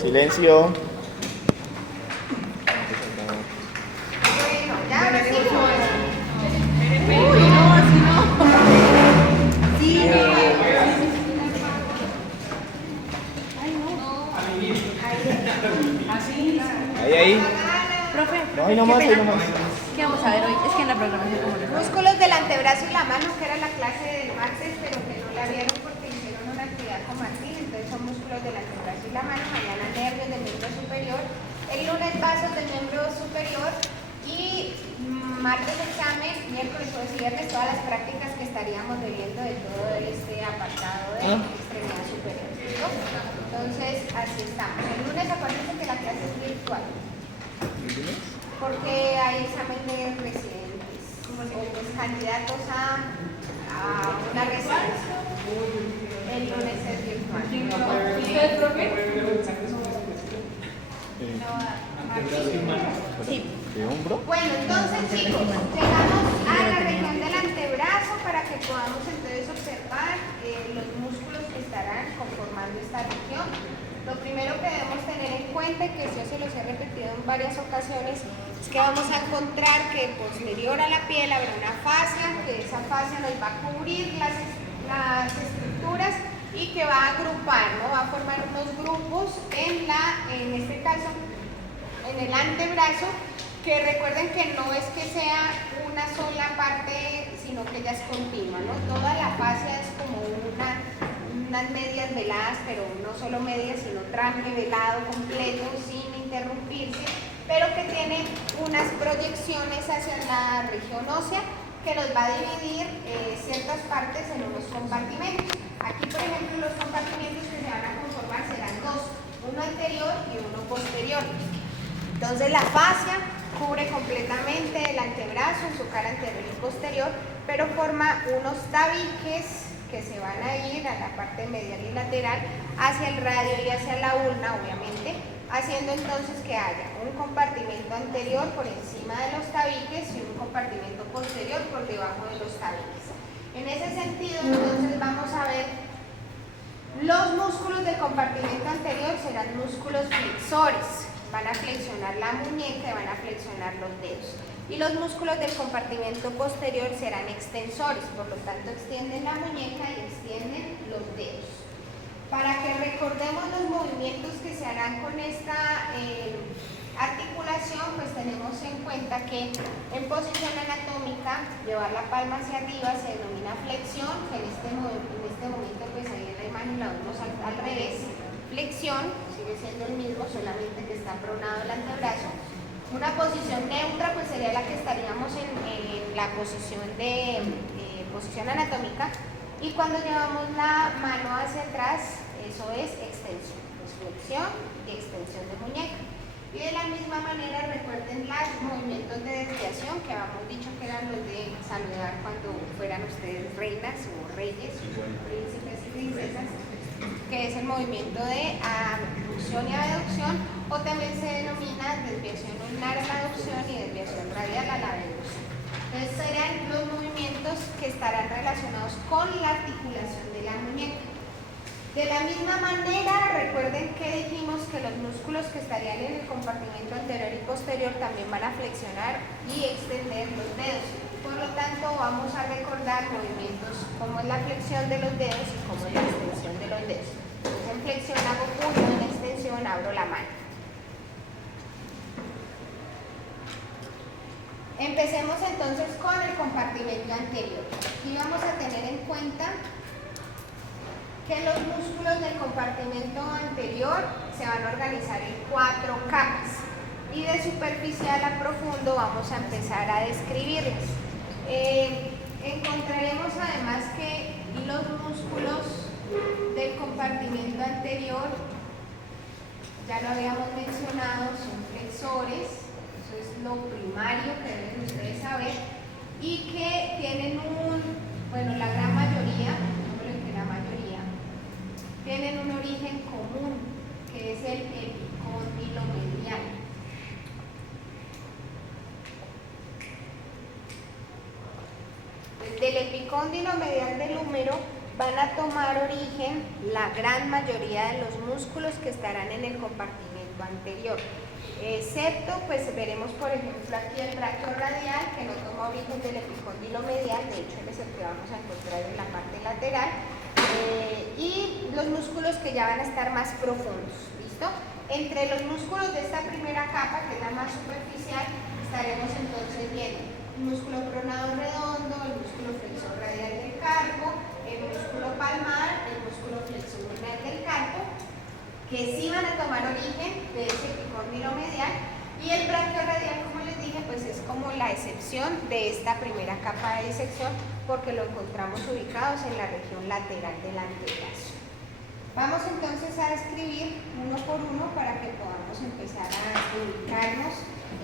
Silencio. Bueno, ya ahora sí. Uy, no, así no. Sí. Ay, no. Así. Ahí. Profe, No, ahí nomás, ahí nomás. ¿qué vamos a ver hoy? Es que en la programación como les Músculos del antebrazo y la mano, que era la clase del martes, pero que no la vieron porque hicieron una actividad con Martín. Entonces son músculos del antebrazo y la mano. Mañana nervios del miembro superior. El lunes vasos del miembro superior. Y martes examen, miércoles, jueves y viernes todas las prácticas que estaríamos debiendo de todo este apartado de extremidad superior. ¿Listo? Entonces así estamos. El lunes acuérdense que la clase es virtual. Porque hay examen de residentes o pues candidatos a una residencia. El lunes es virtual. ¿Usted, profe? Sí. ¿De hombro? Bueno, entonces chicos, llegamos a la región del antebrazo para que podamos entonces observar los músculos que estarán conformando esta región. Lo primero que debemos tener en cuenta, y que yo se los he repetido en varias ocasiones, es que vamos a encontrar que posterior a la piel habrá una fascia, que esa fascia nos va a cubrir las estructuras y que va a agrupar, ¿no? Va a formar unos grupos en este caso, en el antebrazo, que recuerden que no es que sea una sola parte, sino que ella es continua, ¿no? Toda la fascia es como unas medias veladas, pero no solo medias, sino trance velado completo, sin interrumpirse, pero que tiene unas proyecciones hacia la región ósea que nos va a dividir ciertas partes en unos compartimentos. Aquí, por ejemplo, los compartimentos que se van a conformar serán dos, uno anterior y uno posterior. Entonces la fascia cubre completamente el antebrazo en su cara anterior y posterior, pero forma unos tabiques que se van a ir a la parte medial y lateral hacia el radio y hacia la ulna, obviamente, haciendo entonces que haya un compartimento anterior por encima de los tabiques y un compartimento posterior por debajo de los tabiques. En ese sentido, entonces vamos a ver los músculos del compartimento anterior serán músculos flexores. Van a flexionar la muñeca y van a flexionar los dedos. Y los músculos del compartimento posterior serán extensores, por lo tanto extienden la muñeca y extienden los dedos. Para que recordemos los movimientos que se harán con esta articulación, pues tenemos en cuenta que en posición anatómica, llevar la palma hacia arriba se denomina flexión, que en este momento pues ahí en la imagen la vemos al revés. Flexión, sigue siendo el mismo, solamente que está pronado el antebrazo. Una posición neutra pues sería la que estaríamos en la posición de posición anatómica, y cuando llevamos la mano hacia atrás, eso es extensión, pues flexión y extensión de muñeca. Y de la misma manera recuerden los movimientos de desviación que habíamos dicho que eran los de saludar cuando fueran ustedes reinas o reyes, príncipes y princesas, que es el movimiento de abducción y abducción, o también se denomina desviación ulnar a la abducción y desviación radial a la abducción. Entonces serán los movimientos que estarán relacionados con la articulación de la muñeca. De la misma manera, recuerden que dijimos que los músculos que estarían en el compartimento anterior y posterior también van a flexionar y extender los dedos. Por lo tanto, vamos a recordar movimientos como es la flexión de los dedos y como es la extensión de los dedos. Entonces, en flexión hago puño, en extensión abro la mano. Empecemos entonces con el compartimento anterior. Aquí vamos a tener en cuenta que los músculos del compartimento anterior se van a organizar en 4 capas, y de superficial a profundo vamos a empezar a describirlas. Encontraremos además que los músculos del compartimento anterior, ya lo habíamos mencionado, son flexores, eso es lo primario que deben ustedes saber, y que tienen la gran mayoría, tienen un origen común, que es el epicóndilo medial. Del epicóndilo medial del húmero van a tomar origen la gran mayoría de los músculos que estarán en el compartimento anterior. Excepto, pues veremos por ejemplo aquí el brachio radial, que no toma origen del epicóndilo medial, de hecho él es el que vamos a encontrar en la parte lateral, y los músculos que ya van a estar más profundos, ¿listo? Entre los músculos de esta primera capa, que es la más superficial, estaremos entonces viendo el músculo pronado redondo, el músculo flexor radial del carpo, el músculo palmar, el músculo flexor lunar del carpo, que sí van a tomar origen de ese epicóndilo medial, y el brachio radial, como les dije, pues es como la excepción de esta primera capa de disección, porque lo encontramos ubicados en la región lateral del antebrazo. Vamos entonces a describir uno por uno para que podamos empezar a ubicarnos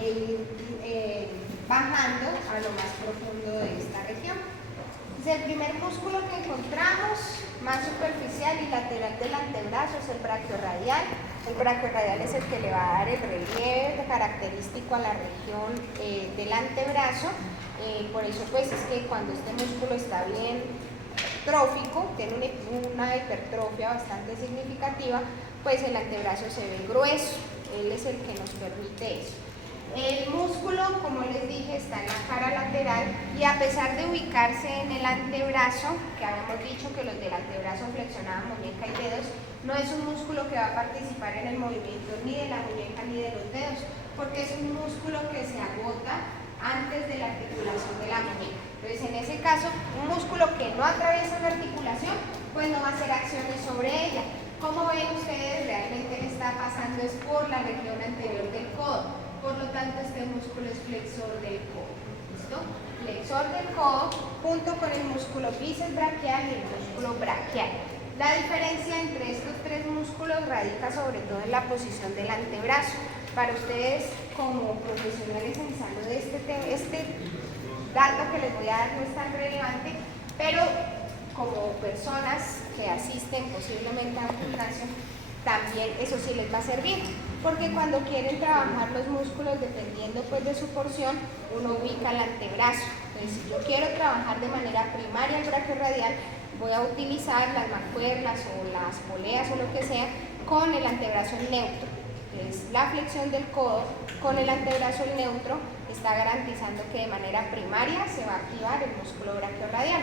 e ir bajando a lo más profundo de esta región. El primer músculo que encontramos, más superficial y lateral del antebrazo, es el brachio radial. El brachio radial es el que le va a dar el relieve característico a la región del antebrazo. Por eso pues es que cuando este músculo está bien trófico, tiene una hipertrofia bastante significativa, pues el antebrazo se ve grueso. Él es el que nos permite eso. El músculo, como les dije, está en la cara lateral, y a pesar de ubicarse en el antebrazo, que habíamos dicho que los del antebrazo flexionaban muñeca y dedos, no es un músculo que va a participar en el movimiento ni de la muñeca ni de los dedos, porque es un músculo que se agota antes de la articulación de la muñeca. Entonces, en ese caso, un músculo que no atraviesa la articulación, pues no va a hacer acciones sobre ella. Como ven ustedes, realmente le está pasando es por la región anterior del codo. Por lo tanto, este músculo es flexor del codo. ¿Listo? Flexor del codo junto con el músculo bíceps braquial y el músculo braquial. La diferencia entre estos tres músculos radica sobre todo en la posición del antebrazo. Para ustedes, como profesionales en salud, este dato que les voy a dar no es tan relevante, pero como personas que asisten posiblemente a un gimnasio, también eso sí les va a servir, porque cuando quieren trabajar los músculos, dependiendo pues de su porción, uno ubica el antebrazo. Entonces, si yo quiero trabajar de manera primaria el brachio radial, voy a utilizar las mancuernas o las poleas o lo que sea con el antebrazo en neutro, que es la flexión del codo con el antebrazo en neutro, está garantizando que de manera primaria se va a activar el músculo brachio radial.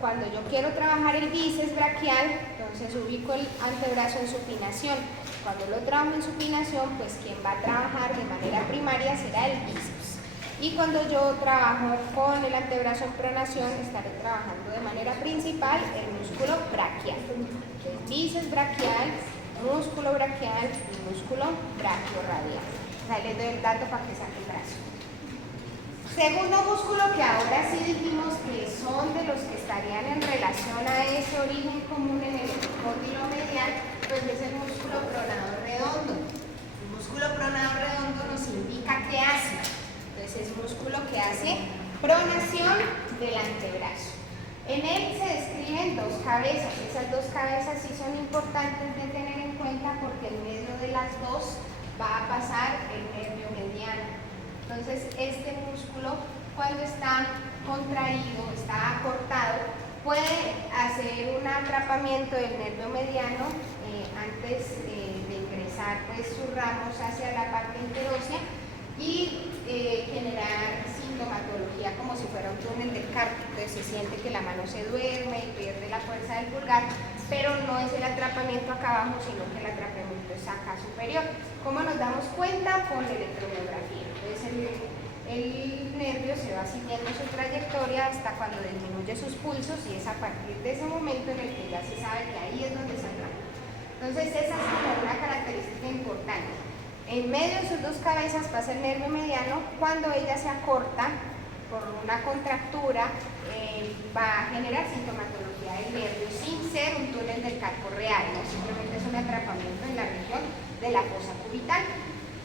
Cuando yo quiero trabajar el bíceps braquial, entonces ubico el antebrazo en supinación. Cuando lo trabajo en supinación, pues quien va a trabajar de manera primaria será el bíceps. Y cuando yo trabajo con el antebrazo en pronación, estaré trabajando de manera principal el músculo braquial. Entonces, bíceps braquial, músculo braquial y músculo brachiorradial. Ahí les doy el dato para que saquen el brazo. Segundo músculo, que ahora sí dijimos que son de los que estarían en relación a ese origen común en el epicóndilo medial, pues es el músculo pronador redondo. El músculo pronador redondo nos indica qué hace. Entonces es músculo que hace pronación del antebrazo. En él se describen dos cabezas. Esas dos cabezas sí son importantes de tener en cuenta, porque en medio de las dos va a pasar el nervio mediano. Entonces, este músculo, cuando está contraído, está acortado, puede hacer un atrapamiento del nervio mediano antes de ingresar pues, sus ramos hacia la parte interósea y generar sintomatología como si fuera un túnel del carpo. Entonces se siente que la mano se duerme y pierde la fuerza del pulgar, pero no es el atrapamiento acá abajo, sino que el atrapamiento es acá superior. ¿Cómo nos damos cuenta? Con la electromiografía. Entonces el nervio se va siguiendo su trayectoria hasta cuando disminuye sus pulsos, y es a partir de ese momento en el que ya se sabe que ahí es donde se atrapa. Entonces esa es como una característica importante. En medio de sus dos cabezas pasa el nervio mediano. Cuando ella se acorta por una contractura, va a generar sintomatología del nervio sin ser un túnel del carpo real, ¿no? Simplemente es un atrapamiento en la región de la fosa cubital.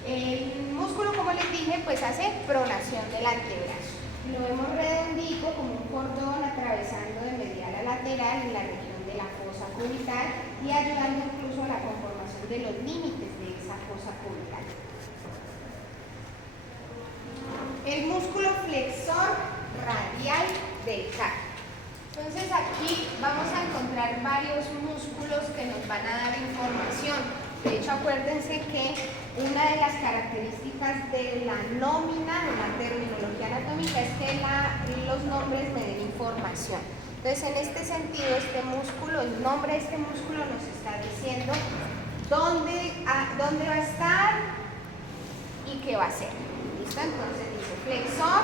El músculo, como les dije, pues hace pronación del antebrazo. Lo vemos redondito como un cordón atravesando de medial a lateral en la región de la fosa cubital y ayudando incluso a la conformación de los límites de esa fosa cubital. El músculo flexor radial del carpo. Entonces aquí vamos a encontrar varios músculos que nos van a dar información. De hecho, acuérdense que una de las características de la nómina, de la terminología anatómica, es que los nombres me den información. Entonces, en este sentido, este músculo, el nombre de este músculo nos está diciendo dónde va a estar y qué va a hacer. ¿Listo? Entonces dice flexor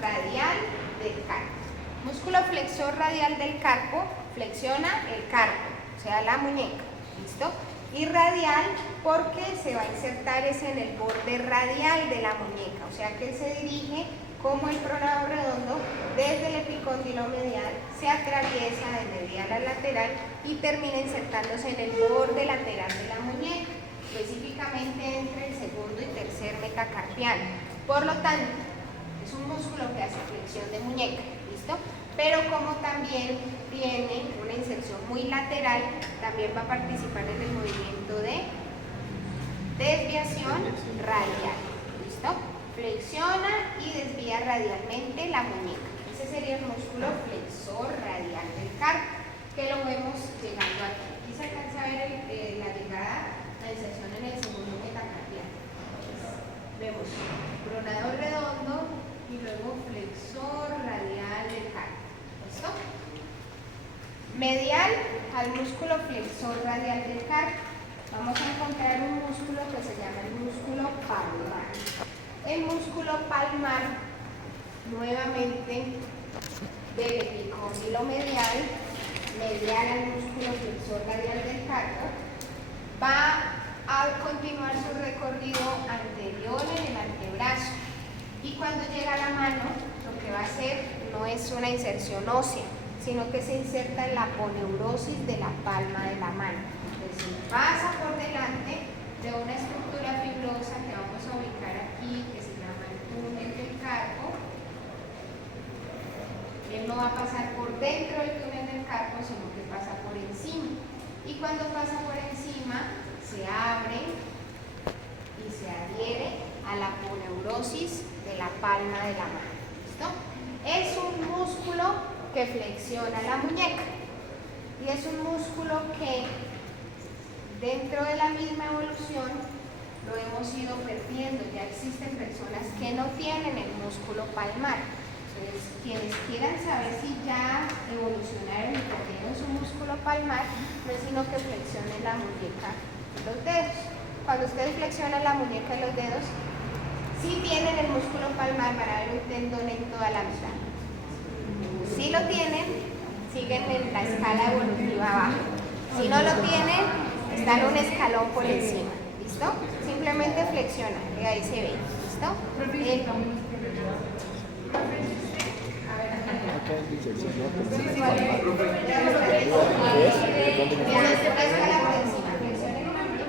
radial del carpo. Músculo flexor radial del carpo flexiona el carpo, o sea, la muñeca. ¿Listo? Y radial porque se va a insertar en el borde radial de la muñeca, o sea que se dirige como el pronado redondo desde el epicóndilo medial, se atraviesa de medial a lateral y termina insertándose en el borde lateral de la muñeca, específicamente entre el segundo y tercer metacarpiano. Por lo tanto, es un músculo que hace flexión de muñeca, ¿listo? Pero como también tiene una inserción muy lateral, también va a participar en el movimiento de desviación radial, ¿listo? Flexiona y desvía radialmente la muñeca. Ese sería el músculo flexor radial del carpo, que lo vemos llegando aquí. Aquí se alcanza a ver la llegada, la inserción en el segundo metacarpiano. Vemos pronador redondo y luego flexor radial del carpo. ¿Listo? Medial al músculo flexor radial del carpo vamos a encontrar un músculo que se llama el músculo palmar. El músculo palmar, nuevamente del epicóndilo medial al músculo flexor radial del carpo, va a continuar su recorrido anterior en el antebrazo y cuando llega a la mano lo que va a hacer no es una inserción ósea, sino que se inserta en la aponeurosis de la palma de la mano. Es decir, pasa por delante de una estructura fibrosa que vamos a ubicar aquí, que se llama el túnel del carpo. Él no va a pasar por dentro del túnel del carpo, sino que pasa por encima. Y cuando pasa por encima, se abre y se adhiere a la aponeurosis de la palma de la mano. ¿Listo? Es un músculo que flexiona la muñeca y es un músculo que dentro de la misma evolución lo hemos ido perdiendo. Ya existen personas que no tienen el músculo palmar. Entonces, quienes quieran saber si ya evolucionaron y perdieron su músculo palmar, no es sino que flexionen la muñeca y los dedos. Cuando ustedes flexionan la muñeca y los dedos, si tienen el músculo palmar, van a ver un tendón en toda la mitad. Si lo tienen, siguen en la escala evolutiva abajo. Si no lo tienen, están un escalón por encima. ¿Listo? Simplemente flexiona, y ahí se ve. ¿Listo?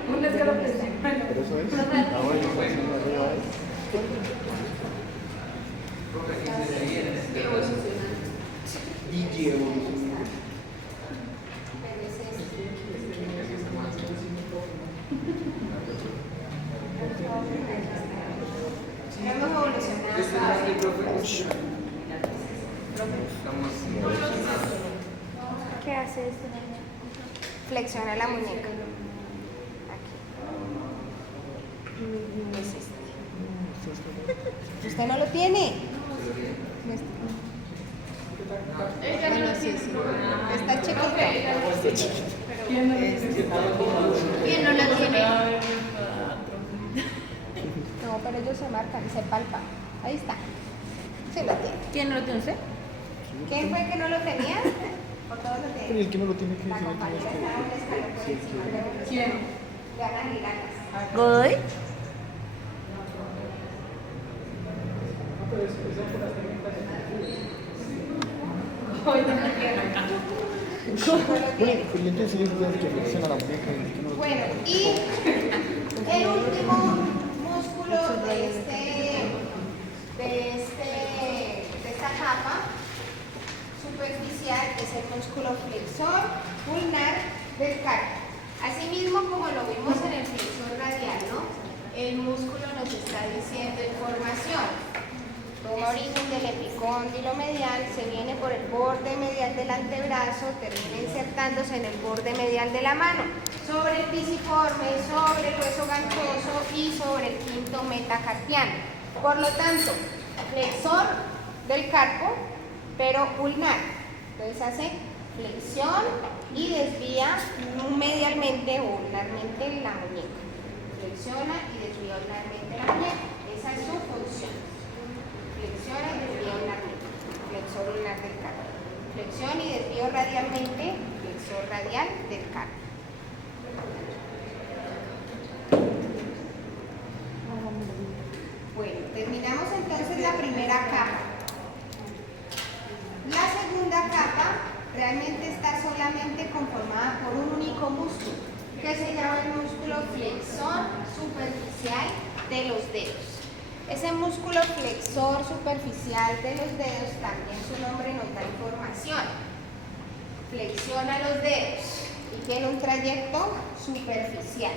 Una escala por encima. Pero eso es. Ah, bueno, haciendo arriba ahí. Hemos evolucionado. ¿Qué hace esto? Flexiona la muñeca. Aquí. Es este. ¿Usted no lo tiene? Bueno, sí. Está chiquito. ¿Quién no lo tiene? No, pero ellos se marcan, se palpan. Ahí está. Sí lo tiene. ¿Quién no lo tiene usted? ¿Quién fue que no lo tenía? Por todos lo Pero tienen. el que no lo tiene que La decir compañera estaba un escalón por encima. ¿Quién? Ganas giranas. ¿Godoy? Bueno, pero entonces ellos tienen que flexionar la muñeca y el que no lo Bueno, y el último músculo de esta capa superficial es el músculo flexor ulnar del carpo. Asimismo, como lo vimos en el flexor radial, ¿no? El músculo nos está diciendo información. Toma origen del epicóndilo. epicóndilo medial, se viene por el borde medial del antebrazo, termina insertándose en el borde medial de la mano, sobre el pisiforme, sobre el hueso ganchoso y sobre el quinto metacarpiano. Por lo tanto, flexor del carpo, pero ulnar. Entonces hace flexión y desvía medialmente o ulnarmente la muñeca. Flexiona y desvía ulnarmente la muñeca. Esa es su función. Flexiona y desvía ulnarmente. Flexor ulnar del carpo. Flexión y desvío radialmente. Flexor radial del carpo. Bueno, terminamos entonces la primera capa. La segunda capa realmente está solamente conformada por un único músculo, que se llama el músculo flexor superficial de los dedos. Ese músculo flexor superficial de los dedos, también su nombre nos da información. Flexiona los dedos y tiene un trayecto superficial.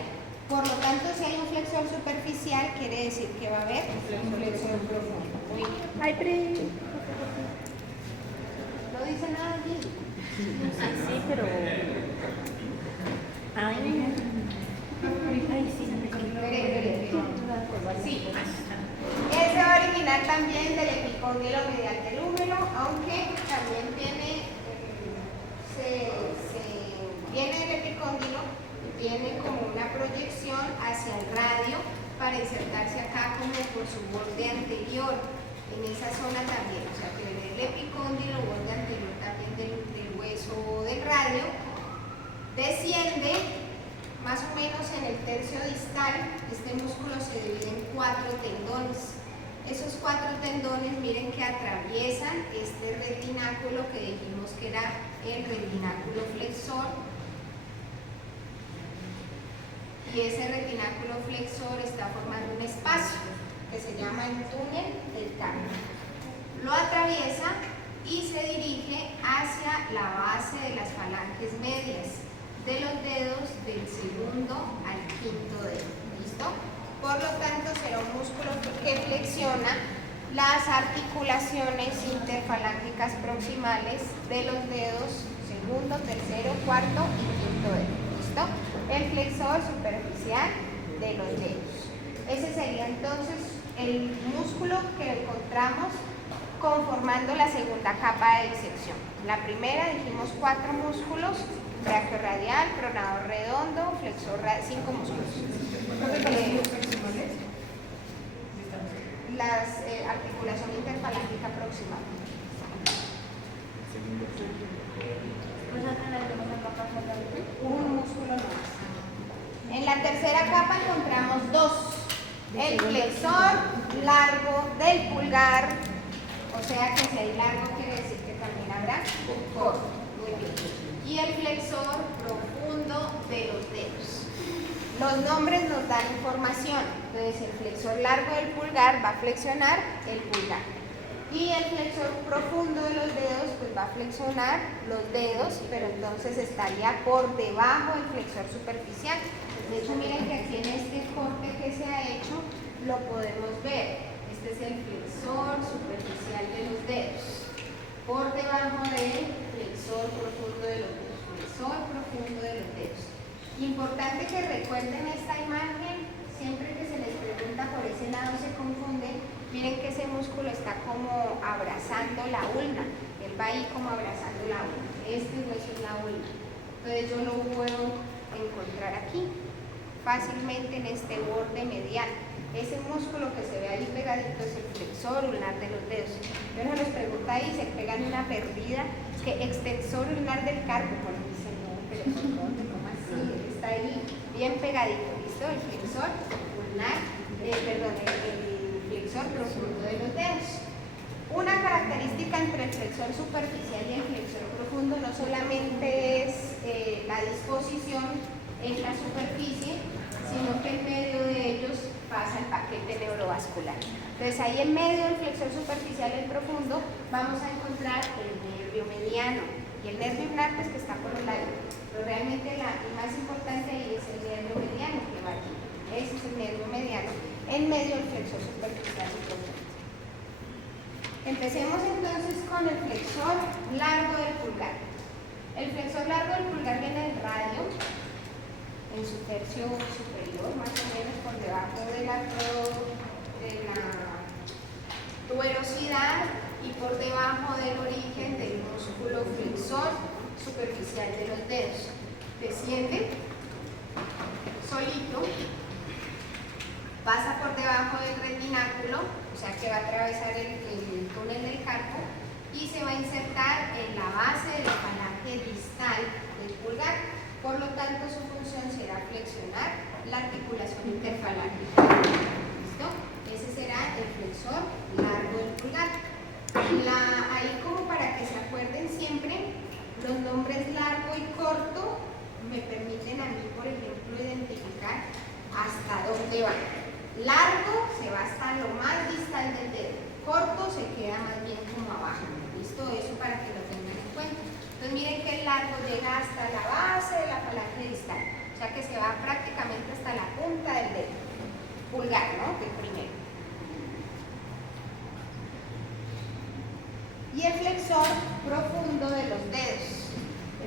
Por lo tanto, si hay un flexor superficial, quiere decir que va a haber un flexor profundo. Muy bien. ¿No dice nada allí? Sí, pero... Ay, sí, Sí. Él se va a originar también del epicóndilo medial del húmero, aunque también tiene, viene del epicóndilo y tiene como una proyección hacia el radio para insertarse acá como por su borde anterior, en esa zona también, o sea que el epicóndilo, borde anterior también del hueso del radio, desciende más o menos en el tercio distal. Este músculo se divide en 4 tendones. Esos 4 tendones, miren que atraviesan este retináculo que dijimos que era el retináculo flexor. Y ese retináculo flexor está formando un espacio que se llama el túnel del carpo. Lo atraviesa y se dirige hacia la base de las falanges medias de los dedos del segundo al quinto dedo. ¿Listo? Por lo tanto, será un músculo que flexiona las articulaciones interfalángicas proximales de los dedos segundo, tercero, cuarto y quinto dedo. ¿Listo? El flexor superficial de los dedos. Ese sería entonces el músculo que encontramos conformando la segunda capa de disección. La primera dijimos 4 músculos: brachiorradial, pronador redondo, flexor radial, 5 músculos. Las articulación interfalángica proximal. Un músculo más. En la tercera capa encontramos 2. El flexor largo del pulgar, o sea que si hay largo quiere decir que también habrá corto. Muy bien. Y el flexor profundo de los dedos. Los nombres nos dan información. Entonces el flexor largo del pulgar va a flexionar el pulgar. Y el flexor profundo de los dedos pues va a flexionar los dedos, pero entonces estaría por debajo del flexor superficial. De hecho, miren que aquí en este corte que se ha hecho lo podemos ver. Este es el flexor superficial de los dedos, por debajo del flexor profundo de los dedos. Flexor profundo de los dedos. Importante que recuerden esta imagen, siempre que se les pregunta por ese lado se confunde. Miren que ese músculo está como abrazando la ulna, él va ahí como abrazando la ulna. Este hueso es la ulna. Entonces yo lo puedo encontrar aquí, fácilmente en este borde medial. Ese músculo que se ve ahí pegadito es el flexor ulnar de los dedos. Pero nos pregunta ahí, se pega en una perdida, que extensor ulnar del carpo. Bueno, dice, no, pero ¿por dónde? ¿Cómo así? Está ahí bien pegadito, ¿listo? El flexor ulnar, el flexor profundo de los dedos. Una característica entre el flexor superficial y el flexor profundo no solamente es la disposición en la superficie, sino que en medio de ellos pasa el paquete neurovascular. Entonces ahí en medio del flexor superficial y el profundo vamos a encontrar el nervio mediano y el nervio ulnar pues, que está por los lados. Pero realmente el más importante ahí es el nervio mediano que va aquí. Ese es el nervio mediano en medio del flexor superficial y profundo. Empecemos entonces con el flexor largo del pulgar. El flexor largo del pulgar viene del radio, en su tercio superior, más o menos por debajo de la tuberosidad y por debajo del origen del músculo flexor superficial de los dedos. Desciende solito, pasa por debajo del retináculo, o sea que va a atravesar el túnel del carpo y se va a insertar en la base de la falange distal del pulgar. Por lo tanto, su función será flexionar la articulación interfalángica. ¿Listo? Ese será el flexor largo del pulgar. Ahí como para que se acuerden siempre, los nombres largo y corto me permiten a mí, por ejemplo, identificar hasta dónde va. Largo se va hasta lo más distal del dedo, corto se queda más bien como abajo. ¿Listo? Eso para que lo tengan en cuenta. Entonces miren que el largo llega hasta la base de la falange distal, o sea que se va prácticamente hasta la punta del dedo pulgar, ¿no? El primero. Y el flexor profundo de los dedos.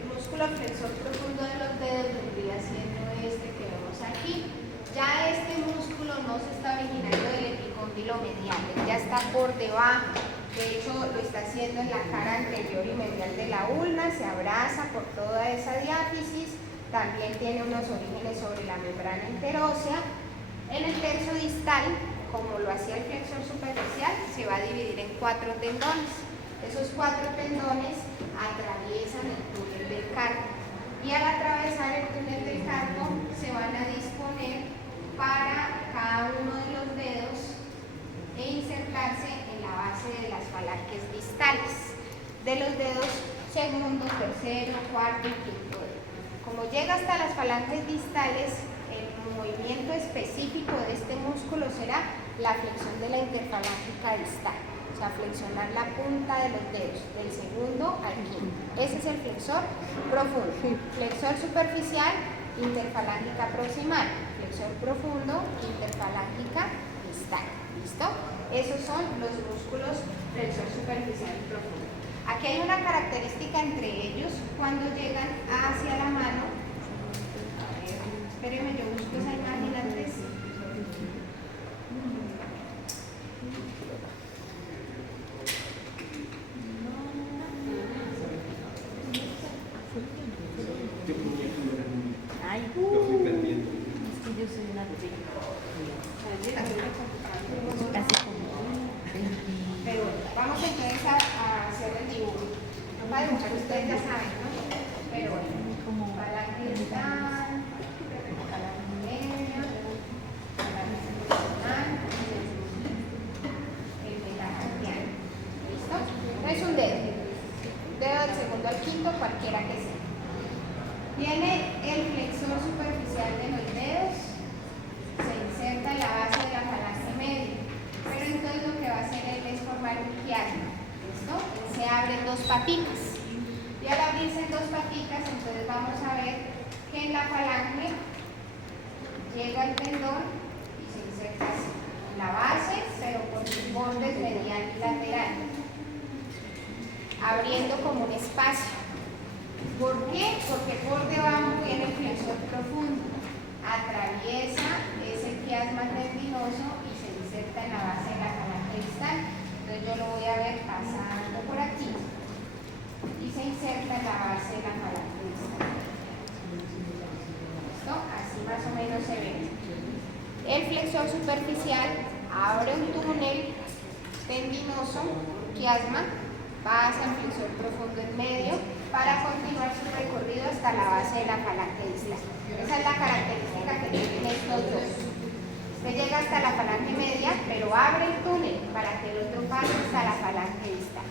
El músculo flexor profundo de los dedos vendría siendo este que vemos aquí. Ya este músculo no se está originando del epicóndilo medial, ya está por debajo. De hecho, lo está haciendo en la cara anterior y medial de la ulna, se abraza por toda esa diáfisis, también tiene unos orígenes sobre la membrana interósea. En el tercio distal, como lo hacía el flexor superficial, se va a dividir en 4 tendones. Esos 4 tendones atraviesan el túnel del carpo y al atravesar el túnel del carpo se van a disponer para cada uno de los dedos e insertarse en la base de las falanges distales de los dedos segundo, tercero, cuarto y quinto dedo. Como llega hasta las falanges distales, el movimiento específico de este músculo será la flexión de la interfalángica distal, o sea, flexionar la punta de los dedos del segundo al quinto. Ese es el flexor profundo. Flexor superficial, interfalángica proximal. Flexor profundo, interfalángica distal. ¿Listo? Esos son los músculos flexor superficial y profundo. Aquí hay una característica entre ellos cuando llegan hacia la mano. A ver, espérenme, yo busco esa imagen antes. Ay, es que yo soy una casi como Pero vamos entonces a hacer el dibujo. No para dibujar, ustedes ya saben, ¿no? Pero bueno, falange distal, falange media, falange seccional, el metacarpiano. ¿Listo? No es un dedo. Dedo del segundo al quinto, cualquiera que sea. Viene el flexor superficial de los dedos, se inserta en la base de la falange media, pero entonces lo que va a hacer él es formar un quiasma. ¿Listo? Se abren 2 patitas y al abrirse en 2 patitas, entonces vamos a ver que en la falange llega el tendón y se inserta así, en la base, pero por sus bordes medial y lateral, abriendo como un espacio. ¿Por qué? Porque por debajo viene el flexor profundo, atraviesa ese quiasma tendinoso y se inserta en la base de la falange distal. Entonces yo lo voy a ver pasando por aquí y se inserta en la base de la falange distal. ¿Listo? Así más o menos se ve. El flexor superficial abre un túnel tendinoso, quiasma, pasa el flexor profundo en medio para continuar su recorrido hasta la base de la falange distal. Esa es la característica que tienen estos dos. Usted llega hasta la falange media, pero abre el túnel para que el otro pase hasta la falange distal.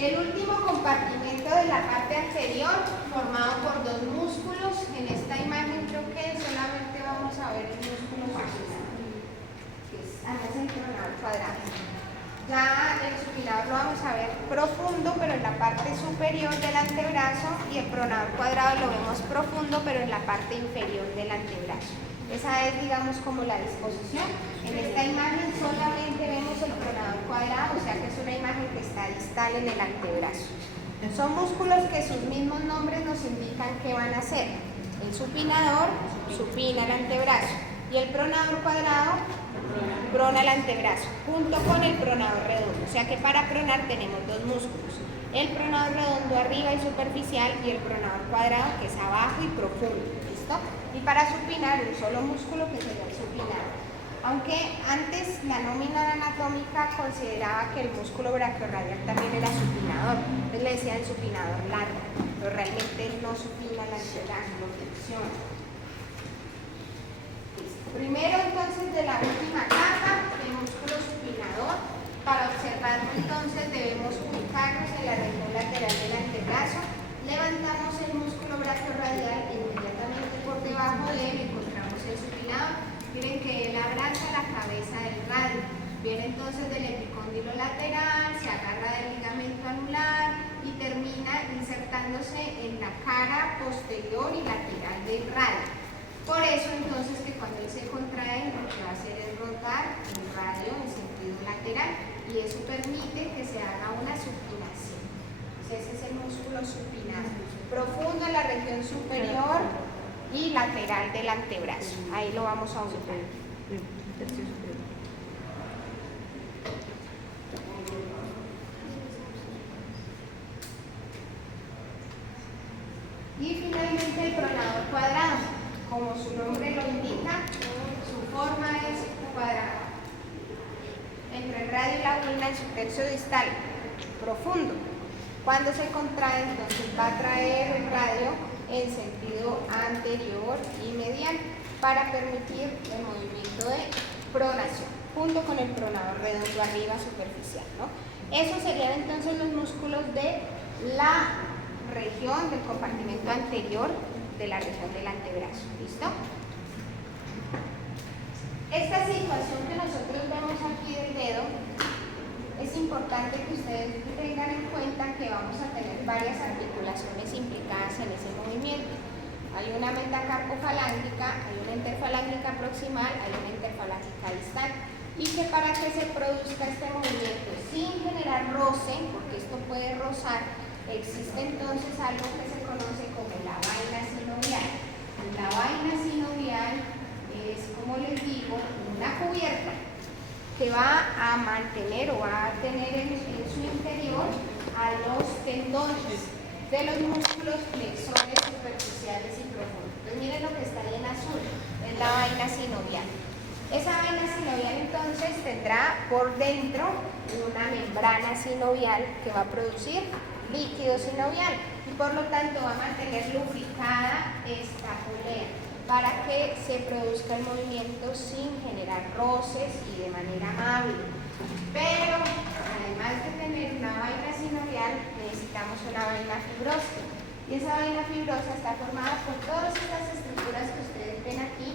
El último compartimento de la parte anterior, formado por 2 músculos. En esta imagen creo que solamente vamos a ver el músculo supinador, que es el supinador cuadrado. Ya el supinador lo vamos a ver profundo, pero en la parte superior del antebrazo, y el pronador cuadrado lo vemos profundo, pero en la parte inferior del antebrazo. Esa es, digamos, como la disposición. En esta imagen solamente vemos el pronador cuadrado, o sea que es una imagen que está distal en el antebrazo. Son músculos que sus mismos nombres nos indican qué van a hacer. El supinador supina el antebrazo y el pronador cuadrado prona el antebrazo junto con el pronador redondo. O sea que para pronar tenemos dos músculos. El pronador redondo arriba y superficial y el pronador cuadrado que es abajo y profundo. ¿Listo? Y para supinar un solo músculo que sería el supinador. Aunque antes la nómina anatómica consideraba que el músculo brachiorradial también era supinador, entonces le decían supinador largo, pero realmente él no supina la antebrazo, lo flexiona. Primero entonces de la última capa, el músculo supinador. Para observarlo entonces debemos ubicarnos en la región lateral del antebrazo, levantamos el músculo brachiorradial e inmediatamente por debajo de él encontramos el supinador. Miren que él abraza la cabeza del radio, viene entonces del epicóndilo lateral, se agarra del ligamento anular y termina insertándose en la cara posterior y lateral del radio. Por eso entonces que cuando él se contrae lo que va a hacer es rotar el radio en sentido lateral y eso permite que se haga una supinación. Entonces ese es el músculo supinado, profundo en la región superior y lateral del antebrazo. Ahí lo vamos a ubicar. Y finalmente el pronador cuadrado. Como su nombre lo indica, su forma es cuadrada. Entre el radio y la ulna en su tercio distal, profundo. Cuando se contrae, entonces va a traer el radio en sentido anterior y medial para permitir el movimiento de pronación junto con el pronador redondo arriba superficial, ¿no? Esos serían entonces los músculos de la región del compartimento anterior de la región del antebrazo. ¿Listo? Esta situación que nosotros vemos aquí del dedo, es importante que ustedes tengan en cuenta que vamos a tener varias articulaciones implicadas en ese movimiento. Hay una metacarpofalángica, hay una interfalángica proximal, hay una interfalángica distal. Y que para que se produzca este movimiento sin generar roce, porque esto puede rozar, existe entonces algo que se conoce como la vaina sinovial. La vaina sinovial es, como les digo, una cubierta que va a mantener o va a tener en su interior a los tendones de los músculos flexores superficiales y profundos. Entonces miren lo que está ahí en azul, es la vaina sinovial. Esa vaina sinovial entonces tendrá por dentro una membrana sinovial que va a producir líquido sinovial y por lo tanto va a mantener lubricada esta polea para que se produzca el movimiento sin generar roces y de manera amable. Pero además de tener una vaina sinovial, necesitamos una vaina fibrosa. Y esa vaina fibrosa está formada por todas estas estructuras que ustedes ven aquí,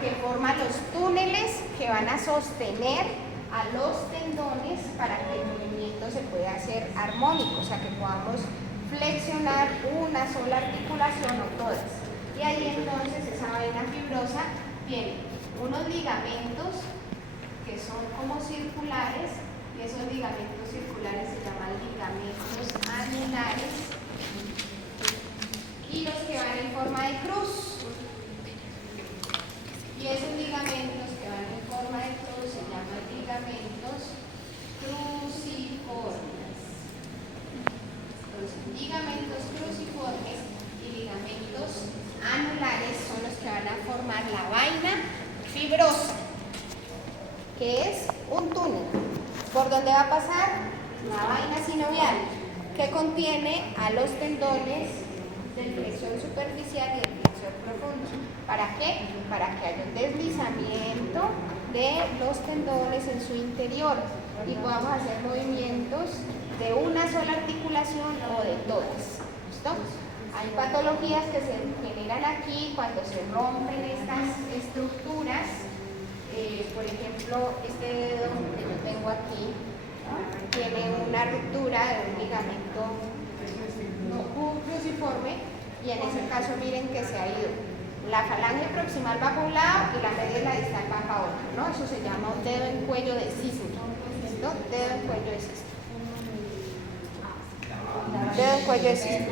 que forman los túneles que van a sostener a los tendones para que el movimiento se pueda hacer armónico, o sea que podamos flexionar una sola articulación o todas. Y ahí entonces esa vaina fibrosa tiene unos ligamentos que son como circulares, y esos ligamentos circulares se llaman ligamentos anulares, y los que van en forma de cruz. Y esos ligamentos que van en forma de cruz se llaman ligamentos cruciformes. Entonces, ligamentos cruciformes y ligamentos anulares son los que van a formar la vaina fibrosa, que es un túnel. ¿Por donde va a pasar? La vaina sinovial, que contiene a los tendones del flexión superficial y del flexor profundo. ¿Para qué? Para que haya un deslizamiento de los tendones en su interior y podamos hacer movimientos de una sola articulación o de todas. ¿Listo? Hay patologías que se generan aquí cuando se rompen estas estructuras. Por ejemplo, este dedo que yo tengo aquí, tiene una ruptura de un ligamento cruciforme y en ese caso miren que se ha ido. La falange proximal va para un lado y la media y la distal va para otro, ¿no? Eso se llama un dedo en cuello de cisne, ¿listo? Dedo en cuello de cisne. Dedo en cuello de cisne.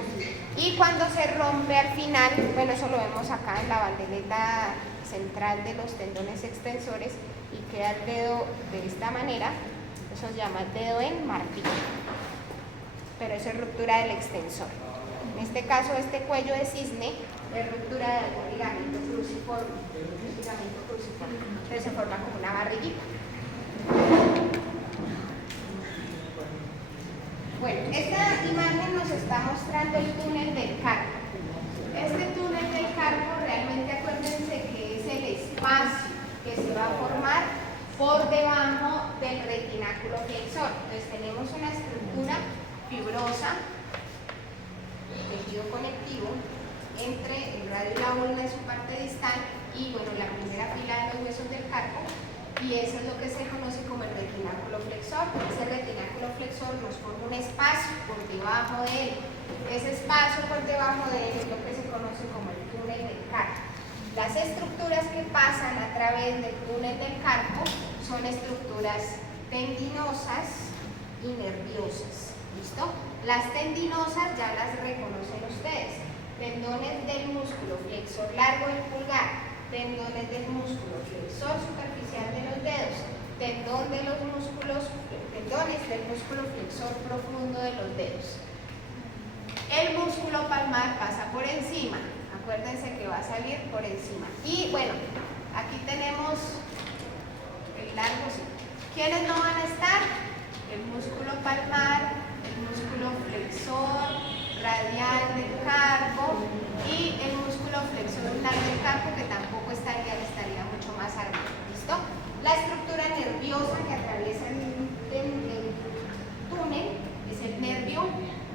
Y cuando se rompe al final, bueno, eso lo vemos acá en la bandeleta central de los tendones extensores y queda el dedo de esta manera, eso se llama dedo en martillo, pero eso es ruptura del extensor. En este caso, este cuello de cisne es ruptura de algún ligamento cruciforme, entonces se forma como una barriguita. Bueno, esta imagen nos está mostrando el túnel del carpo. Este túnel del carpo realmente acuérdense que es el espacio que se va a formar por debajo del retináculo flexor. Entonces tenemos una estructura fibrosa, tejido conectivo, entre el radio y la ulna en su parte distal y bueno, la primera fila de los huesos del carpo, y eso es lo que se conoce como el retináculo flexor. Ese retináculo flexor nos forma un espacio por debajo de él. Ese espacio por debajo de él es lo que se conoce como el túnel del carpo. Las estructuras que pasan a través del túnel del carpo son estructuras tendinosas y nerviosas. ¿Listo? Las tendinosas ya las reconocen ustedes. Tendones del músculo flexor largo del pulgar, tendones del músculo flexor superficial de los dedos, tendones del músculo flexor profundo de los dedos. El músculo palmar pasa por encima, acuérdense que va a salir por encima. Y bueno, aquí tenemos el largo, sí. ¿Quiénes no van a estar? El músculo palmar, el músculo flexor radial del carpo y el músculo flexor ulnar del carpo, que tampoco estaría mucho más armado. ¿Listo? La estructura nerviosa que atraviesa el túnel es el nervio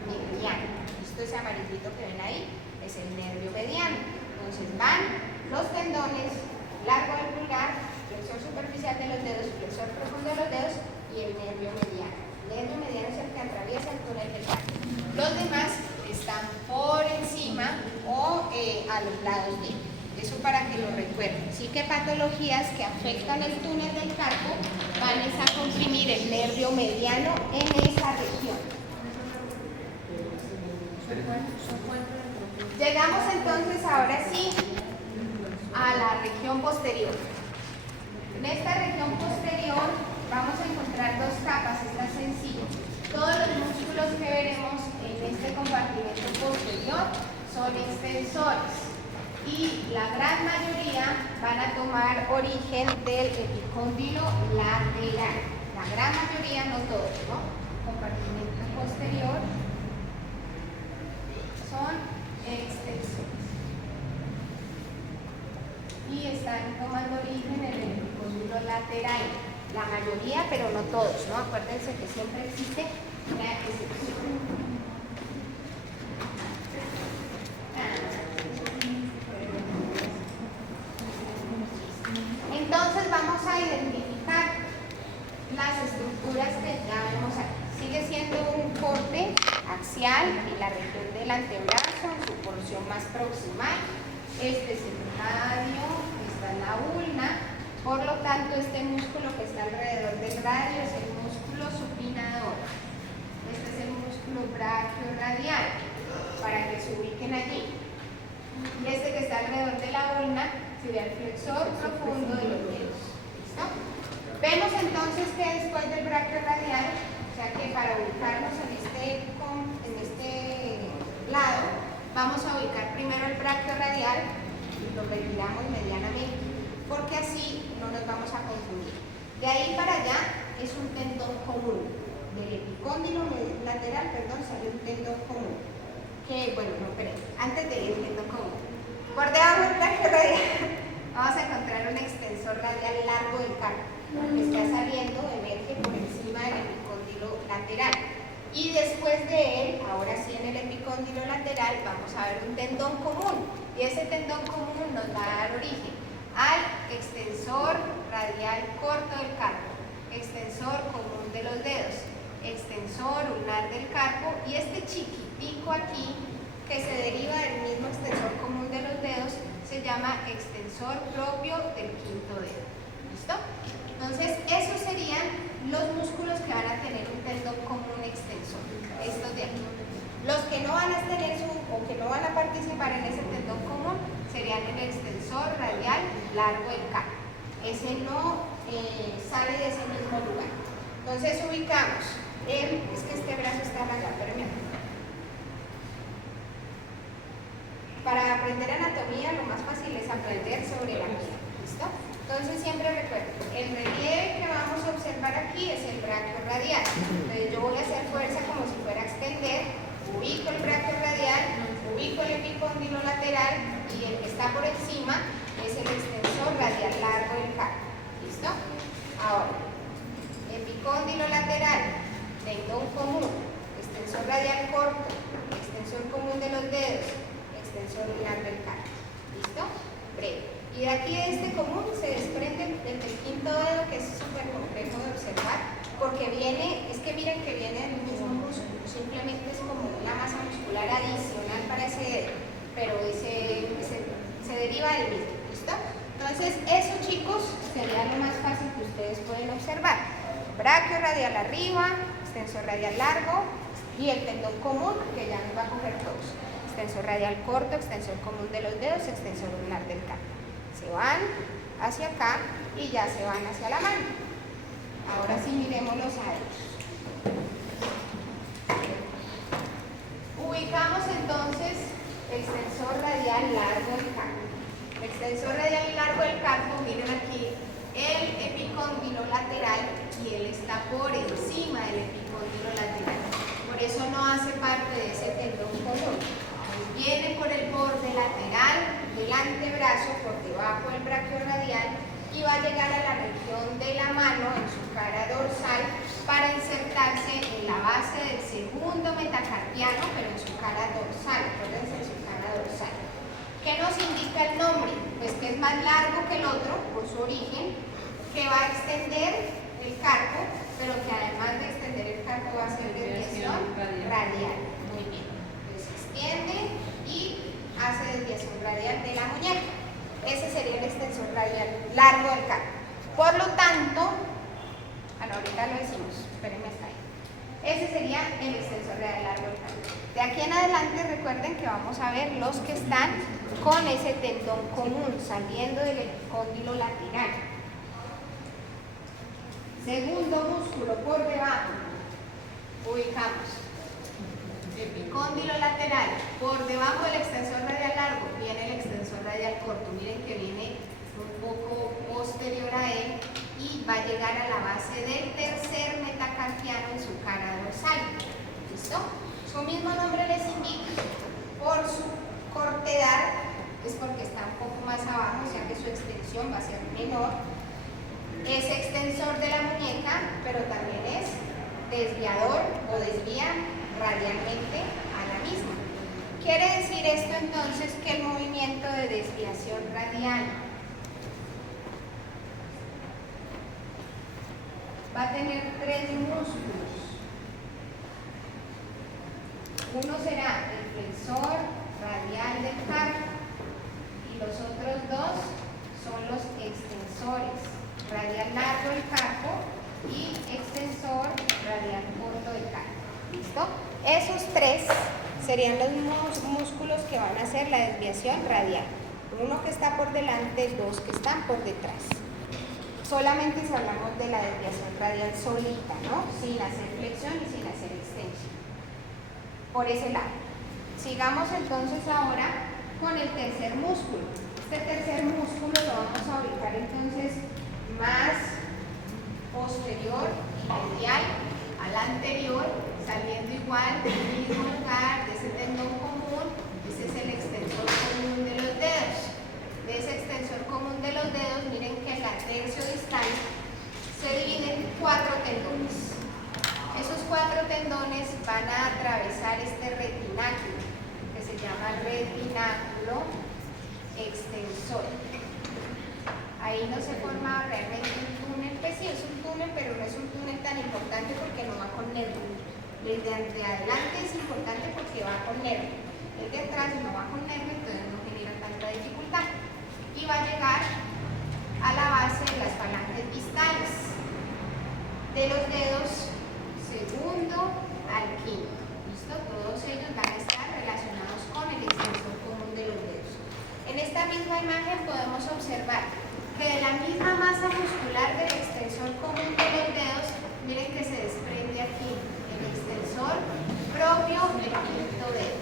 mediano. ¿Listo? Ese amarillito que ven ahí es el nervio mediano. Entonces van los tendones, largo del pulgar, flexor superficial de los dedos, flexor profundo de los dedos y el nervio mediano. El nervio mediano es el que atraviesa el túnel del carpo. Los demás están por encima o a los lados de él. Eso para que lo recuerden. Sí que patologías que afectan el túnel del carpo van a comprimir el nervio mediano en esa región. Llegamos entonces ahora sí a la región posterior. En esta región posterior vamos a encontrar dos capas, esta es sencillo. Todos los músculos que veremos en este compartimento posterior son extensores y la gran mayoría van a tomar origen del epicóndilo lateral. La gran mayoría, no todos, ¿no? Compartimento posterior son extensores y están tomando origen en el epicóndilo lateral. La mayoría, pero no todos, ¿no? Acuérdense que siempre existe una excepción. Entonces vamos a identificar las estructuras que ya vemos aquí. Sigue siendo un corte axial en la región del antebrazo, en su porción más proximal. Este es el radio, esta es la ulna. Por lo tanto, este músculo que está alrededor del radio es el músculo supinador. Este es el músculo brachiorradial, para que se ubiquen allí. Y este que está alrededor de la ulna sería el flexor profundo de los dedos. ¿Listo? Vemos entonces que después del brachiorradial, o sea que para ubicarnos en este lado, vamos a ubicar primero el brachiorradial y lo retiramos medianamente, porque así no nos vamos a confundir. De ahí para allá es un tendón común. Del epicóndilo lateral, sale un tendón común. Que, bueno, no, pero antes de ir al tendón común. Por debajo del brachiorradial vamos a encontrar un extensor radial largo del carpo, que está saliendo, emerge por encima del epicóndilo lateral. Y después de él, ahora sí en el epicóndilo lateral, vamos a ver un tendón común. Y ese tendón común nos va a dar origen al extensor radial corto del carpo. extensor común de los dedos, extensor ulnar del carpo, y este chiquitico aquí, que se deriva del mismo extensor común de los dedos, se llama extensor propio del quinto dedo. ¿Listo? Entonces, esos serían los músculos que van a tener un tendón común extensor, estos de aquí. Los que no van a tener o que no van a participar en ese tendón común serían el extensor radial largo del carpo. Ese no sale de ese mismo lugar. Entonces ubicamos, es que este brazo está rayado, permítanme. Para aprender anatomía lo más fácil es aprender sobre la vida. ¿Listo? Entonces siempre recuerden, el relieve que vamos a observar aquí es el braquio radial. Entonces yo voy a hacer fuerza como si fuera a extender, ubico el braquio radial, ubico el epicóndilo lateral y el que está por encima es el extensor radial largo del carpo. ¿Listo? Ahora, epicóndilo lateral, tendón común, extensor radial corto, extensor común de los dedos, extensor ulnar del carpo. ¿Listo? Breve. Y de aquí de este común se desprende desde el quinto dedo, que es súper complejo de observar, porque viene, es que miren que viene del mismo músculo, simplemente es como una masa muscular adicional para ese dedo, pero se deriva del mismo. ¿Listo? Entonces, eso, chicos, sería lo más fácil que ustedes pueden observar. Braquio radial arriba, extensor radial largo y el tendón común, que ya nos va a coger todos. Extensor radial corto, extensor común de los dedos, extensor ulnar del carpo. Se van hacia acá y ya se van hacia la mano. Ahora sí miremos los dedos. Ubicamos entonces extensor radial largo del carpo. El extensor radial largo del carpo, miren aquí el epicóndilo lateral y él está por encima del epicóndilo lateral. Por eso no hace parte de ese tendón común. Viene por el borde lateral del antebrazo, por debajo del braquio radial, y va a llegar a la región de la mano en su cara dorsal para insertarse en la base del segundo metacarpiano, pero en su cara dorsal. Acuérdense, en su cara dorsal. ¿Qué nos indica el nombre? Pues que es más largo que el otro, por su origen, que va a extender el carpo, pero que además de extender el carpo va a ser desviación radial. Muy bien. Entonces extiende y hace desviación radial de la muñeca. Ese sería el extensor radial largo del carpo. Por lo tanto, ahorita lo decimos, espérenme hasta ahí. Ese sería el extensor radial largo del carpo. De aquí en adelante recuerden que vamos a ver los que están con ese tendón común saliendo del epicóndilo lateral. Segundo músculo por debajo, ubicamos epicóndilo lateral, por debajo del extensor radial largo viene el extensor radial corto. Miren que viene un poco posterior a él y va a llegar a la base del tercer metacarpiano en su cara dorsal. ¿Listo? Su mismo nombre les indica, por su cortedad, es porque está un poco más abajo, o sea que su extensión va a ser menor. Es extensor de la muñeca, pero también es desviador o desvía radialmente a la misma. Quiere decir esto entonces que el movimiento de desviación radial va a tener tres músculos. Uno será el flexor radial del carpo y los otros dos son los extensores, radial largo del carpo y extensor radial corto del carpo. ¿Listo? Esos tres serían los músculos que van a hacer la desviación radial. Uno que está por delante, dos que están por detrás. Solamente si hablamos de la desviación radial solita, ¿no? Sin hacer flexión y sin hacer extensión. Por ese lado. Sigamos entonces ahora con el tercer músculo. Este tercer músculo lo vamos a ubicar entonces más posterior y medial al anterior, saliendo igual del mismo lugar, de ese tendón común. Ese es el extensor común de los dedos. De ese extensor común de los dedos, miren que la tercio distal se divide en 4 tendones. Esos 4 tendones van a atravesar este retináculo, que se llama retináculo extensor. Ahí no se forma realmente un túnel pesado, sí, es un túnel, pero no es un túnel tan importante porque no va con nervio. El de adelante es importante porque va con nervio. El de atrás no va con nervio, entonces no genera tanta dificultad. Y va a llegar a la base de las falanges distales, de los dedos segundo al quinto. ¿Listo? Todos ellos van a estar relacionados con el extensor común de los dedos. En esta misma imagen podemos observar que de la misma masa muscular del extensor común de los dedos, miren que se desprende aquí el extensor propio del quinto dedo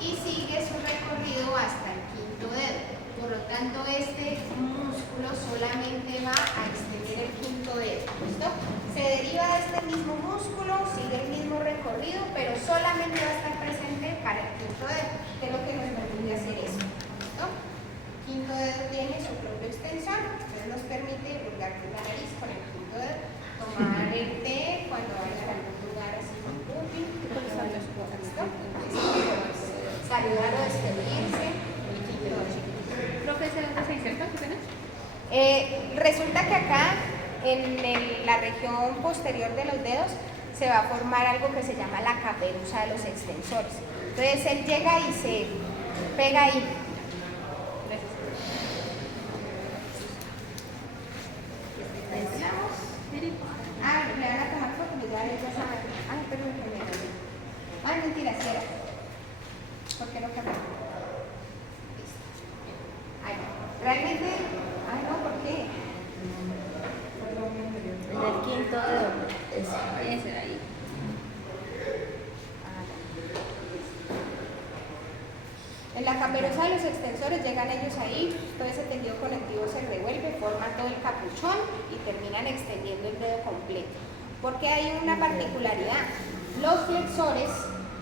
y sigue su recorrido hasta el quinto dedo. Por lo tanto, este músculo solamente va a extender el quinto dedo. ¿Listo? Se deriva de este mismo músculo, sigue el mismo recorrido, pero solamente va a estar presente para el quinto dedo, que es lo que nos permite hacer eso. ¿Listo? Quinto dedo tiene su propio extensor, entonces nos permite divulgar la nariz con el quinto dedo, tomar el té cuando vaya a algún lugar así con pupi, ¿listo? Saludar o despedirse, el quinto dedo. Profe, ¿dónde se inserta? Resulta que acá, en la región posterior de los dedos, se va a formar algo que se llama la caperuza de los extensores. Entonces él llega y se pega ahí. Ah, le van a tomar foto, pues ya saben. Ay, pero me olvidé. Ay, mentira, sí era. ¿Por qué no cambió? Listo. Ay, no. Realmente, ay, no, ¿por qué? En el quinto dedo. Ese de ahí. En la caperuza de los extensores llegan ellos ahí, todo ese tejido conectivo se revuelve, forma todo el capuchón y terminan extendiendo el dedo completo. Porque hay una particularidad, los flexores,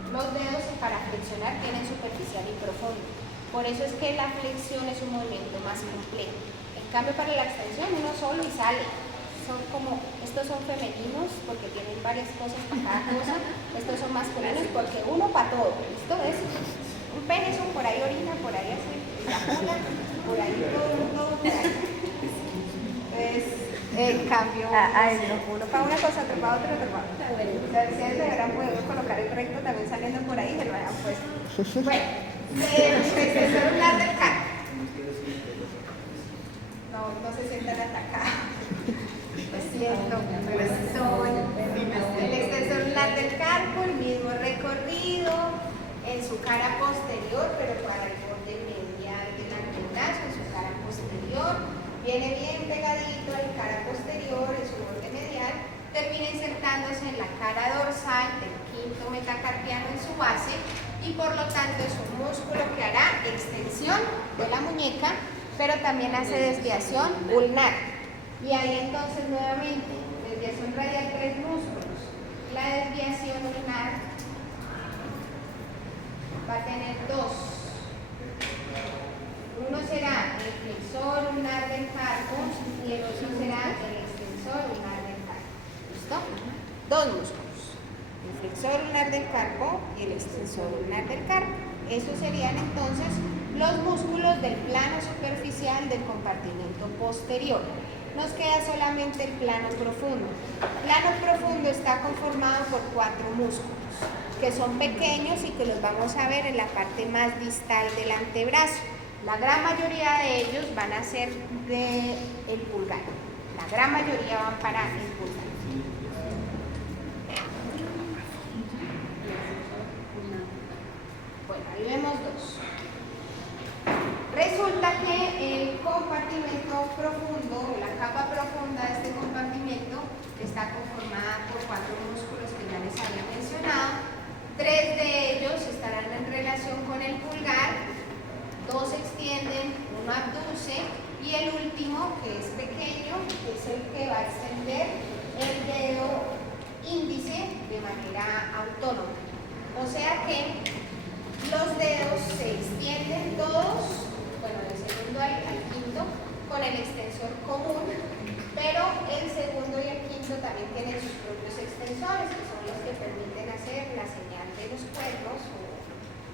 los dedos para flexionar tienen superficial y profundo. Por eso es que la flexión es un movimiento más complejo. En cambio para la extensión uno solo y sale. Son como, estos son femeninos porque tienen varias cosas para cada cosa, estos son masculinos porque uno para todo, ¿listo? ¿Ves? Un pene son por ahí orina, por ahí hace eyacula, por ahí todo por ahí. Entonces, en cambio, uno para una cosa, otro para otra, otro para otra. Ustedes deberán poder colocar el recto también saliendo por ahí, se lo hayan puesto. Bueno, extensor lunar del carpo. No se sientan atacados. Es cierto, el extensor lunar del carpo, el mismo recorrido en su cara posterior, pero para el borde medial del antebrazo, en su cara posterior, viene bien pegadito al cara posterior, en su borde medial, termina insertándose en la cara dorsal del quinto metacarpiano en su base y por lo tanto es un músculo que hará extensión de la muñeca, pero también hace desviación ulnar. Y ahí entonces nuevamente, desviación radial, tres músculos. La desviación ulnar va a tener dos. Uno será el flexor ulnar del carpo y el otro será el extensor ulnar del carpo. ¿Listo? Dos músculos. El flexor ulnar del carpo y el extensor ulnar del carpo. Esos serían entonces los músculos del plano superficial del compartimento posterior. Nos queda solamente el plano profundo. El plano profundo está conformado por cuatro músculos que son pequeños y que los vamos a ver en la parte más distal del antebrazo. La gran mayoría de ellos van a ser del pulgar. La gran mayoría van para el pulgar. Bueno, ahí vemos dos. Resulta que el compartimento profundo, la capa profunda de este compartimento, está conformada por cuatro músculos que ya les había mencionado. Tres de ellos estarán en relación con el pulgar, dos se extienden, uno abduce y el último, que es pequeño, es el que va a extender el dedo índice de manera autónoma. O sea que los dedos se extienden todos, bueno, del segundo al quinto, con el extensor común, pero el segundo y el quinto también tienen sus propios extensores, que son los que permiten hacer la señal de los cuernos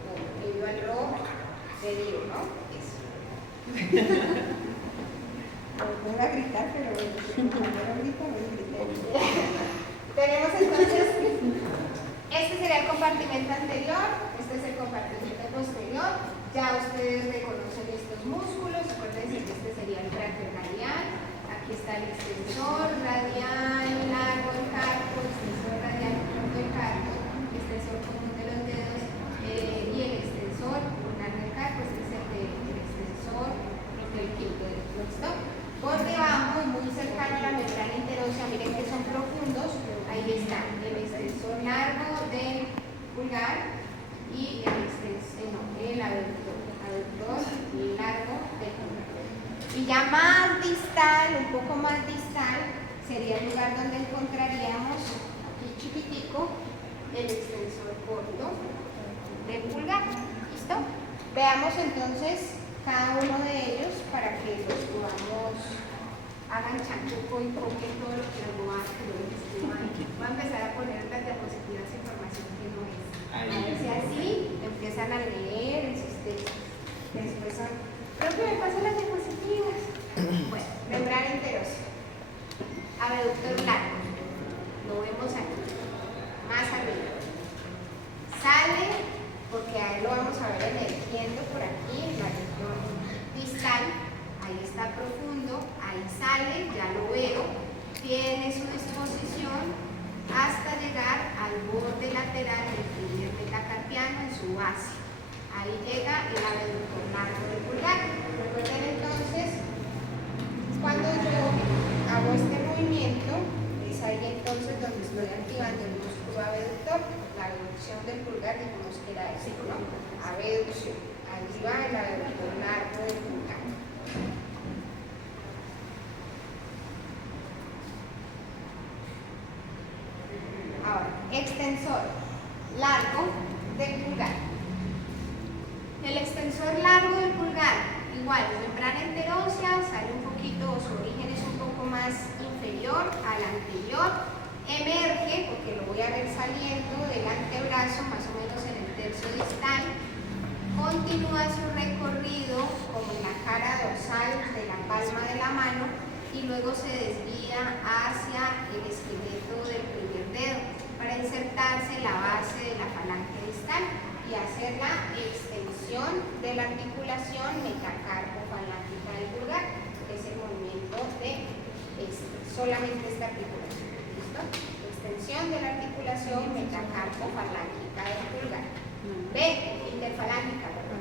o vivo el rojo de Dios, ¿no? Eso. Voy a gritar, pero ahorita voy a gritar. Tenemos entonces, este sería el compartimento anterior, este es el compartimento posterior. Ya ustedes reconocen estos músculos, acuérdense que este sería el tráqueo radial. Aquí está el extensor radial, largo del carpo, extensor radial corto del carpo, extensor común de los dedos y el extensor ulnar del carpo, este es el extensor del quinto dedo. ¿Listo? Por debajo, muy cercano a la membrana interósea, miren que son profundos, ahí está el extensor largo del pulgar y el aductor largo del pulgar. Y ya más distal, un poco más distal, sería el lugar donde encontraríamos, aquí chiquitico, el extensor corto del pulgar. ¿Listo? Veamos entonces cada uno de ellos para que los podamos hagan chanchuco y copien todo lo que nos va a escribir. Voy a empezar a poner las diapositivas información que no es. A ver si así empiezan a leer en sus textos. Después son, creo que me pasan las diapositivas. Bueno, membrana interósea. Abeductor largo. Lo vemos aquí. Más arriba. Sale, porque ahí lo vamos a ver emergiendo por aquí, en la región distal. Ahí está profundo, ahí sale, ya lo veo, tiene su disposición hasta llegar al borde lateral del primer metacarpiano en su base. Ahí llega el abeductor largo del pulgar. Recuerden entonces, cuando yo hago este movimiento, es ahí entonces donde estoy activando el músculo abeductor, la abducción del pulgar, digamos que era ese, ¿no? Abducción. Ahí va el abeductor largo del pulgar. Ahora, extensor largo del pulgar. El extensor largo del pulgar, igual, membrana interósea, sale un poquito, su origen es un poco más inferior al anterior, emerge, porque lo voy a ver saliendo del antebrazo, más o menos en el tercio distal, continúa su recorrido como en la cara dorsal de la palma de la mano y luego se desvía hacia el esqueleto del primer dedo para insertarse en la base de la falange distal y hacer la extensión de la articulación metacarpo-falángica del pulgar, que es el movimiento de solamente esta articulación. ¿Listo? Extensión de la articulación metacarpo-falángica del pulgar. B, interfalángica, perdón.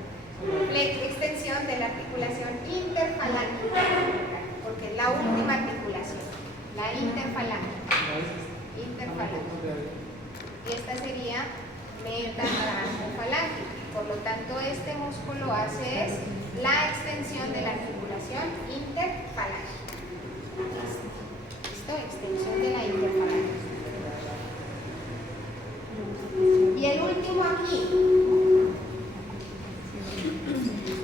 Extensión de la articulación interfalángica del pulgar, porque es la última articulación, la interfalángica. Interfalángica. Y esta sería metacarpo-falángica. Por lo tanto, este músculo hace es la extensión de la articulación interfalángica. ¿Listo? Extensión de la interfalángica. Y el último aquí,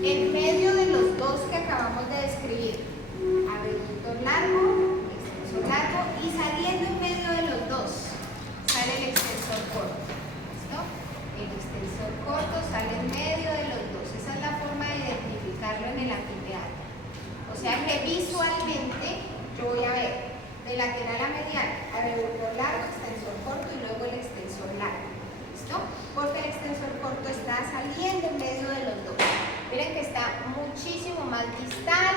en medio de los dos que acabamos de describir, abeductor largo, extensor largo, y saliendo en medio de los dos, sale el extensor corto. ¿Listo? El extensor corto sale en medio de los dos. Esa es la forma de identificarlo en el anfiteatro. O sea que visualmente yo voy a ver de lateral a medial, abeductor largo, extensor corto y luego el extensor largo. ¿Listo? Porque el extensor corto está saliendo en medio de los dos. Miren que está muchísimo más distal,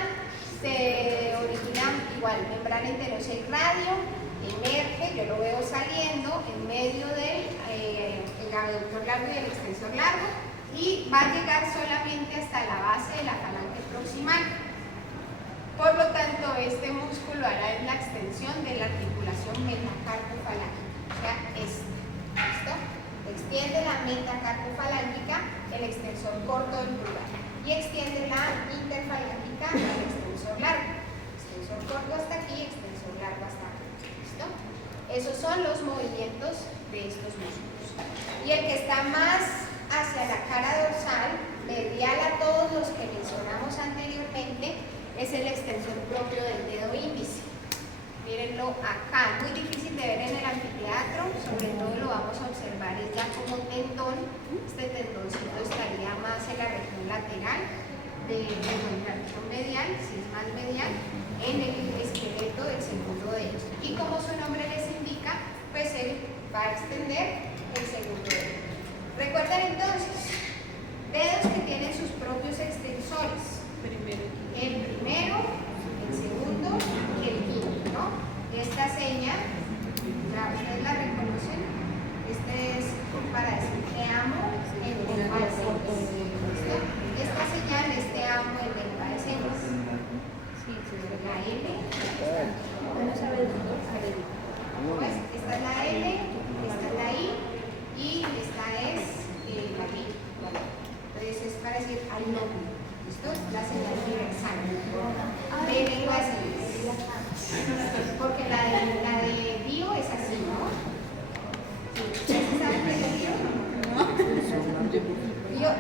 se origina igual membrana interósea y radio, emerge, yo lo veo saliendo en medio del abeductor largo y el extensor largo y va a llegar solamente hasta la base de la falange proximal. Por lo tanto, este músculo hará la extensión de la articulación metacarpo-falángica, o sea, ¿listo? Extiende la metacarpo-falángica, el extensor corto del pulgar, y extiende la interfalángica al extensor largo. Extensor corto hasta aquí, extensor largo hasta aquí. ¿Listo? Esos son los movimientos de estos músculos. Y el que está más hacia la cara dorsal, medial a todos los que mencionamos anteriormente, es el extensor propio del dedo índice. Mírenlo acá, muy difícil de ver en el anfiteatro, sobre todo lo vamos a observar es ya como tendón. Este tendoncito estaría más en la región lateral, en la región medial, si es más medial, en el esqueleto del segundo dedo. Y como su nombre les indica, pues él va a extender el segundo dedo. Recuerden entonces, dedos que tienen sus propios extensores. El primero, el segundo y el quinto, ¿no? Esta seña, ya ustedes la reconocen, este es para decir te amo en lengua de señas. ¿Listo? Esta señal es te amo en lengua de señas. La L, pues, esta es la L, esta es la I y esta es la I. Entonces es para decir I love you. ¿Listo? La señal universal de lengua de señas. Porque la de Dio es así, ¿no? ¿Ustedes saben qué es el Dio? No.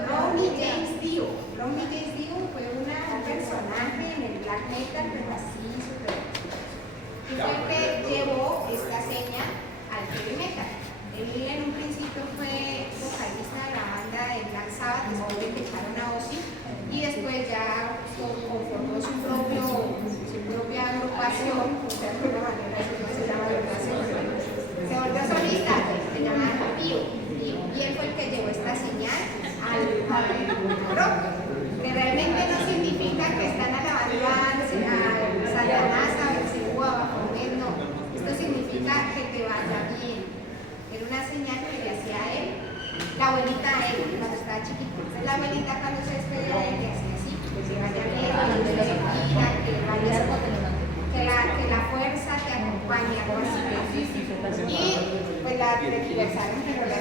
Ronnie James Dio. Ronnie James Dio fue un personaje en el black metal, pero así súper. Y fue el que llevó esta seña al heavy metal. Él en un principio fue vocalista de la banda de Black Sabbath, después de que echaron a Ozzy, y después ya conformó su propia agrupación, de alguna manera eso no se llama agrupación, se volvió solista, se llama Dio, y él fue el que llevó esta señal al rock, que realmente no significa que están alabando a Satanás, a Belcebú, a Baphomet, no, esto significa que te vaya bien. Era una señal que le hacía a él, la abuelita a él, cuando estaba chiquito. Entonces la abuelita cuando se despedía de él le hacía así, que se vaya bien, que la fuerza te acompañe, algo así. Y pues la tergiversaron, pero la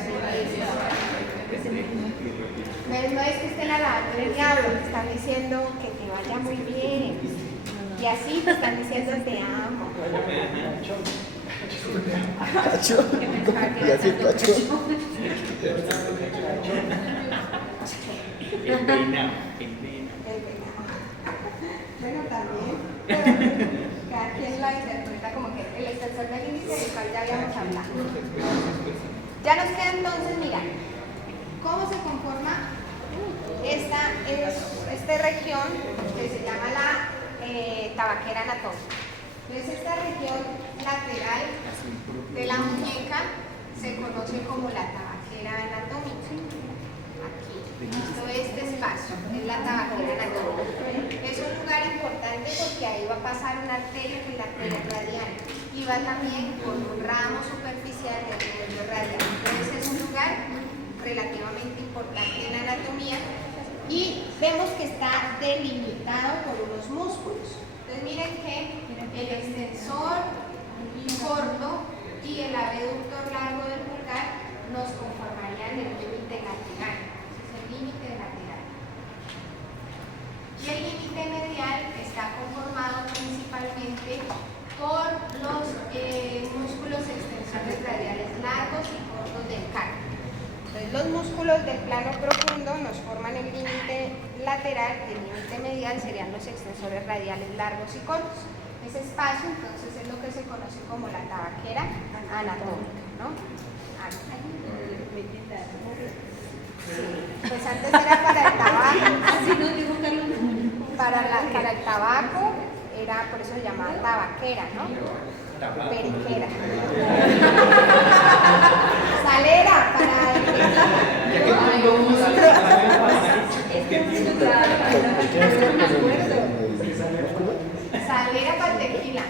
no es que estén alabando el diablo, te están diciendo que te vaya muy bien. Y así te están diciendo te amo. Cacho. Y así cacho. El peinado. Bueno, también. Cada quien la interpreta como que el extensor del índice, del cual ya habíamos hablado. Ya nos queda entonces, mira, cómo se conforma esta región que se llama la tabaquera anatómica. Entonces esta región lateral de la muñeca se conoce como la tabaquera anatómica. Aquí, todo este espacio es la tabaquera anatómica. Es un lugar importante porque ahí va a pasar una arteria que es la arteria radial y va también con un ramo superficial del nervio radial. Entonces es un lugar relativamente importante en la anatomía y vemos que está delimitado por unos músculos. Entonces miren que el extensor corto y el abductor largo del pulgar nos conformarían el límite lateral. Ese es el límite lateral. Y el límite medial está conformado principalmente por los músculos extensores radiales largos y cortos del carpo. Entonces los músculos del plano profundo nos forman el límite lateral y el límite medial serían los extensores radiales largos y cortos. Ese espacio entonces es lo que se conoce como la tabaquera anatómica, ¿no? Sí, pues antes era para el tabaco. Para el tabaco era, por eso se llamaba tabaquera, ¿no? Periquera. Salera para el salera para el tequila.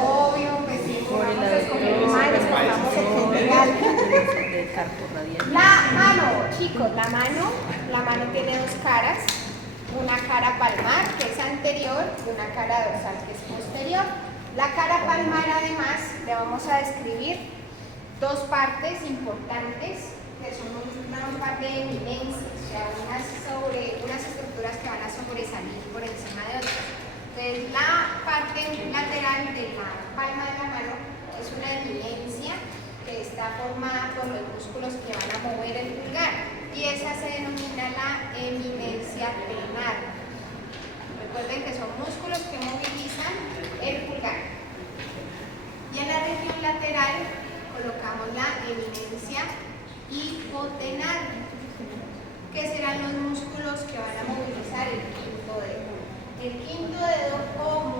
Obvio, pues sí, vamos a escoger imágenes, vamos a general. La mano, chicos, la mano tiene dos caras. Una cara palmar, que es anterior, y una cara dorsal, que es posterior. La cara palmar, además, le vamos a describir dos partes importantes, que son una parte de eminencia, o sea, unas estructuras que van a sobresalir por encima de otras. Entonces, la parte lateral de la palma de la mano es una eminencia que está formada por los músculos que van a mover el pulgar. Y esa se denomina la eminencia plenar. Recuerden que son músculos que movilizan el pulgar. Y en la región lateral colocamos la eminencia hipotenar, que serán los músculos que van a movilizar el quinto dedo. El quinto dedo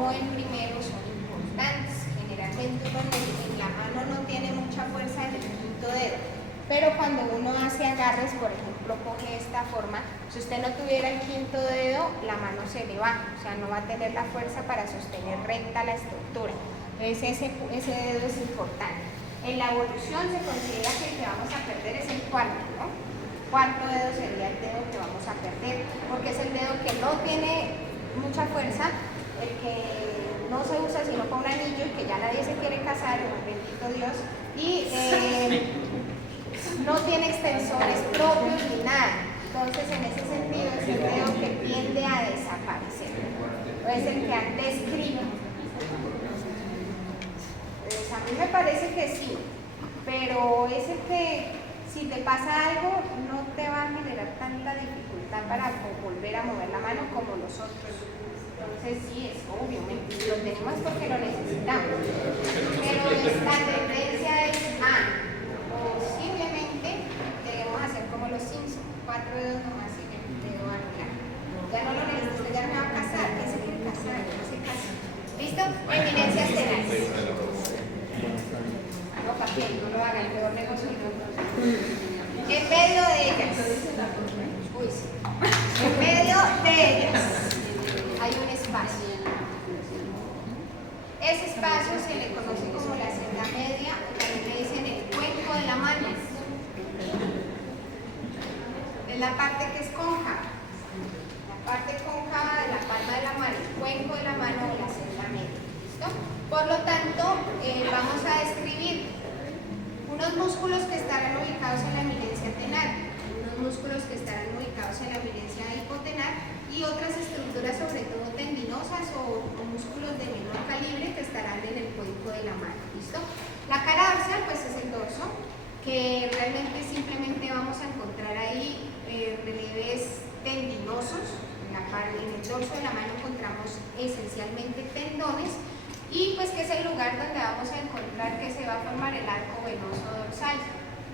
no el primero son importantes. Generalmente uno en la mano no tiene mucha fuerza en el quinto dedo, pero cuando uno hace agarres, por ejemplo, coge esta forma, si usted no tuviera el quinto dedo, la mano se le va, o sea, no va a tener la fuerza para sostener recta la estructura. Entonces ese dedo es importante. En la evolución se considera que el que vamos a perder es el cuarto, ¿no? Cuarto dedo sería el dedo que vamos a perder, porque es el dedo que no tiene mucha fuerza, el que no se usa sino para un anillo y que ya nadie se quiere casar, bendito Dios, y no tiene extensores propios ni nada. Entonces, en ese sentido, es el dedo que tiende a desaparecer. Es el que antes escribe. Pues a mí me parece que sí, pero es el que, si te pasa algo, no te va a generar tanta dificultad para volver a mover la mano como los otros. Entonces, sí, es obvio, lo tenemos porque lo necesitamos. Pero la tendencia es posiblemente debemos hacer como los Simpsons, 4 dedos nomás y el dedo anular. Ya no lo necesito, ya no me va a casar, ¿qué se quiere casar? No se casa. ¿Listo? Eminencias tenales. No, para que no lo haga, el peor negocio no. En medio de ellas. Uy, sí. En medio de ellas hay un espacio. Ese espacio se le conoce como la celda media, o también le dicen el cuenco de la mano. Es la parte que es cóncava. La parte cóncava de la palma de la mano, el cuenco de la mano o la celda media. ¿Listo? Por lo tanto, vamos a describir unos músculos que estarán ubicados en la eminencia tenar, unos músculos que estarán ubicados en la eminencia hipotenar y otras estructuras, sobre todo tendinosas o músculos de menor calibre que estarán en el cuenco de la mano. ¿Listo? La cara dorsal pues es el dorso, que realmente simplemente vamos a encontrar ahí relieves tendinosos. En el dorso de la mano encontramos esencialmente tendones y pues que es el lugar donde vamos a encontrar que se va a formar el arco venoso dorsal.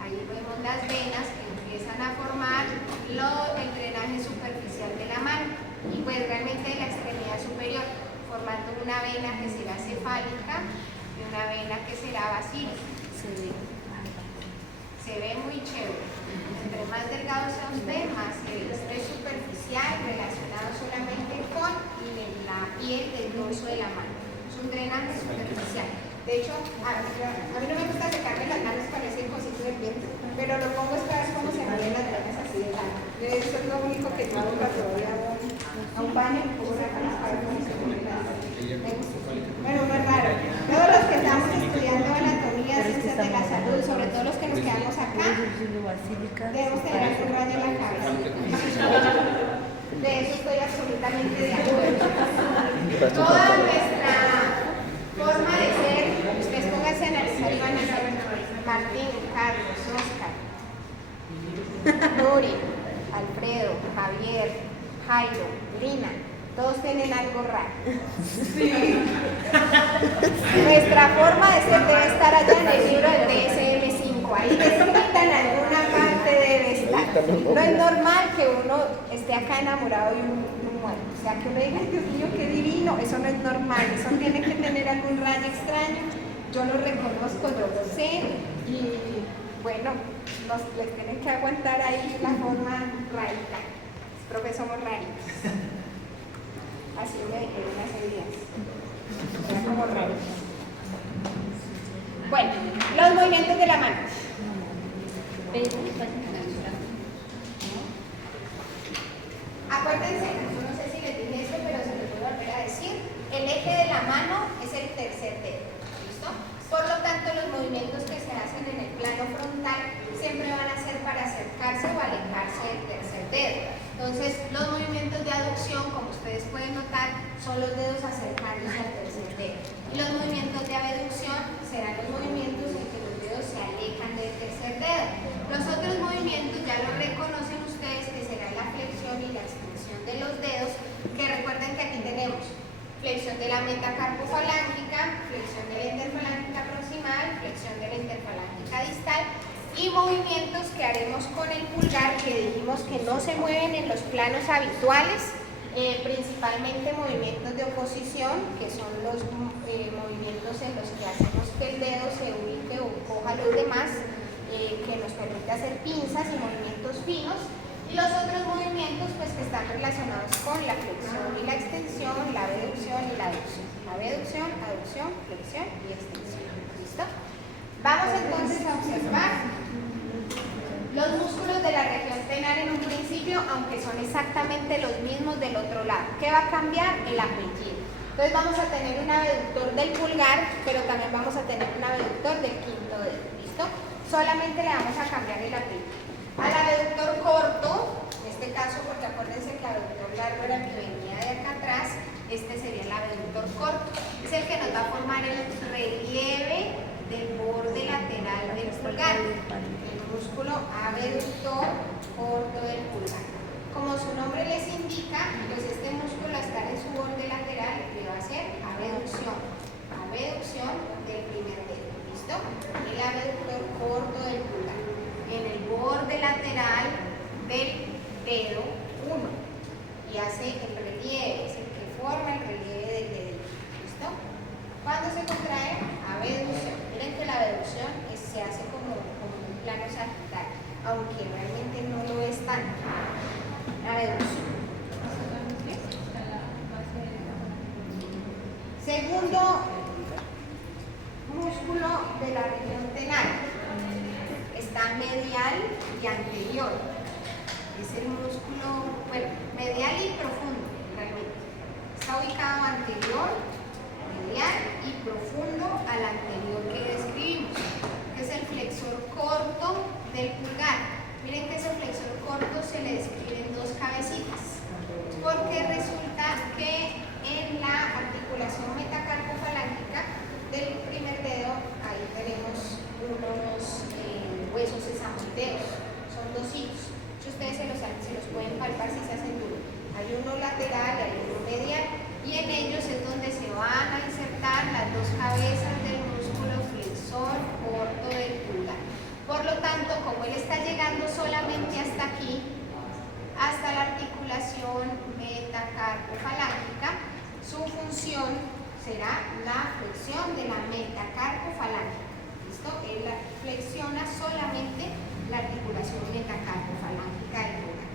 Ahí vemos las venas que empiezan a formar el drenaje superficial de la mano y pues realmente de la extremidad superior, formando una vena que será cefálica y una vena que será basílica. Se ve muy chévere. Entre más delgado sea usted, más se ve. Esto es superficial, relacionado solamente con la piel del dorso de la mano. Es un drenaje superficial. De hecho, a mí no me gusta secarme las manos con ese cosito del viento, pero lo pongo es para ver cómo se mueven las venas así de lado. Eso es lo único que yo hago cuando voy a un baño y pongo la cara para ver cómo se mueven las venas. Bueno, no es raro. Todos los que estamos estudiando anatomía, ciencias de la salud, sobre todo los que nos quedamos acá, debemos tener algún rayo en la cabeza. De eso estoy absolutamente de acuerdo. Toda nuestra forma de ser, ustedes pónganse a analizar y van a ver Martín, Carlos, Oscar, Nuri, Alfredo, Javier, Jairo, Lina, todos tienen algo raro. Sí. Nuestra forma de ser debe estar allá en el libro del DSM-5. Ahí descrita en alguna parte debe estar. No es normal que uno esté acá enamorado y un muerto. O sea, que uno diga, Dios mío, qué divino. Eso no es normal. Eso tiene que tener algún rayo extraño. Yo lo reconozco, yo lo sé. Y bueno, les tienen que aguantar ahí la forma rarita. Profe, somos raritos. Así me dijeron hace días. Era como raro. Bueno, los movimientos de la mano. Acuérdense, yo no sé si les dije esto, pero se les voy a volver a decir. El eje de la mano es el tercer dedo. ¿Listo? Por lo tanto, los movimientos que se hacen en el plano frontal siempre van a ser para acercarse o alejarse del tercer dedo. Entonces, los movimientos de aducción, como ustedes pueden notar, son los dedos acercándose al tercer dedo. Y los movimientos de abducción serán los movimientos en que los dedos se alejan del tercer dedo. Los otros movimientos ya los reconocen ustedes, que será la flexión y la extensión de los dedos, que recuerden que aquí tenemos flexión de la metacarpofalángica, flexión de la interfalángica proximal, flexión de la interfalángica distal, y movimientos que haremos con el pulgar, que dijimos que no se mueven en los planos habituales, Principalmente movimientos de oposición, que son los movimientos en los que hacemos que el dedo se ubique o coja a los demás, que nos permite hacer pinzas y movimientos finos. Y los otros movimientos pues que están relacionados con la flexión y la extensión, la abducción y la aducción. Abducción, aducción, flexión y extensión. ¿Listo? Vamos entonces a observar los músculos de la región tenar en un principio, aunque son exactamente los mismos del otro lado. ¿Qué va a cambiar? El apellido. Entonces vamos a tener un abductor del pulgar, pero también vamos a tener un abductor del quinto dedo. ¿Listo? Solamente le vamos a cambiar el apellido. Al abductor corto, en este caso, porque acuérdense que el abductor largo era el que venía de acá atrás, este sería el abductor corto. Es el que nos va a formar el relieve del borde lateral del pulgar. El músculo abductor corto del pulgar. Como su nombre les indica, pues este músculo al estar en su borde lateral le va a hacer abducción. Abducción del primer dedo. ¿Listo? El abductor corto del pulgar. En el borde lateral del dedo 1 y hace el relieve, es el que forma el relieve del dedo. ¿Listo? Cuando se contrae, abducción. Miren que la abducción se hace como un plano sagital, aunque realmente no lo es tanto. Abducción. Segundo músculo de la región tenar. Está medial y anterior. Es el músculo, bueno, medial y profundo, realmente. Está ubicado anterior, medial y profundo al anterior que describimos, que es el flexor corto del pulgar. Miren que ese flexor corto se le describe en dos cabecitas, porque resulta que en la articulación metacarpofalángica del primer dedo, ahí tenemos unos huesos sesamoideos, son dos hilos. Ustedes se los pueden palpar si se hacen duro. Hay uno lateral y hay uno medial, y en ellos es donde se van a insertar las dos cabezas del músculo flexor corto del pulgar. Por lo tanto, como él está llegando solamente hasta aquí, hasta la articulación metacarpofalángica, su función será la flexión de la metacarpofalángica. ¿Listo? Él flexiona solamente la articulación metacarpofalángica del pulgar.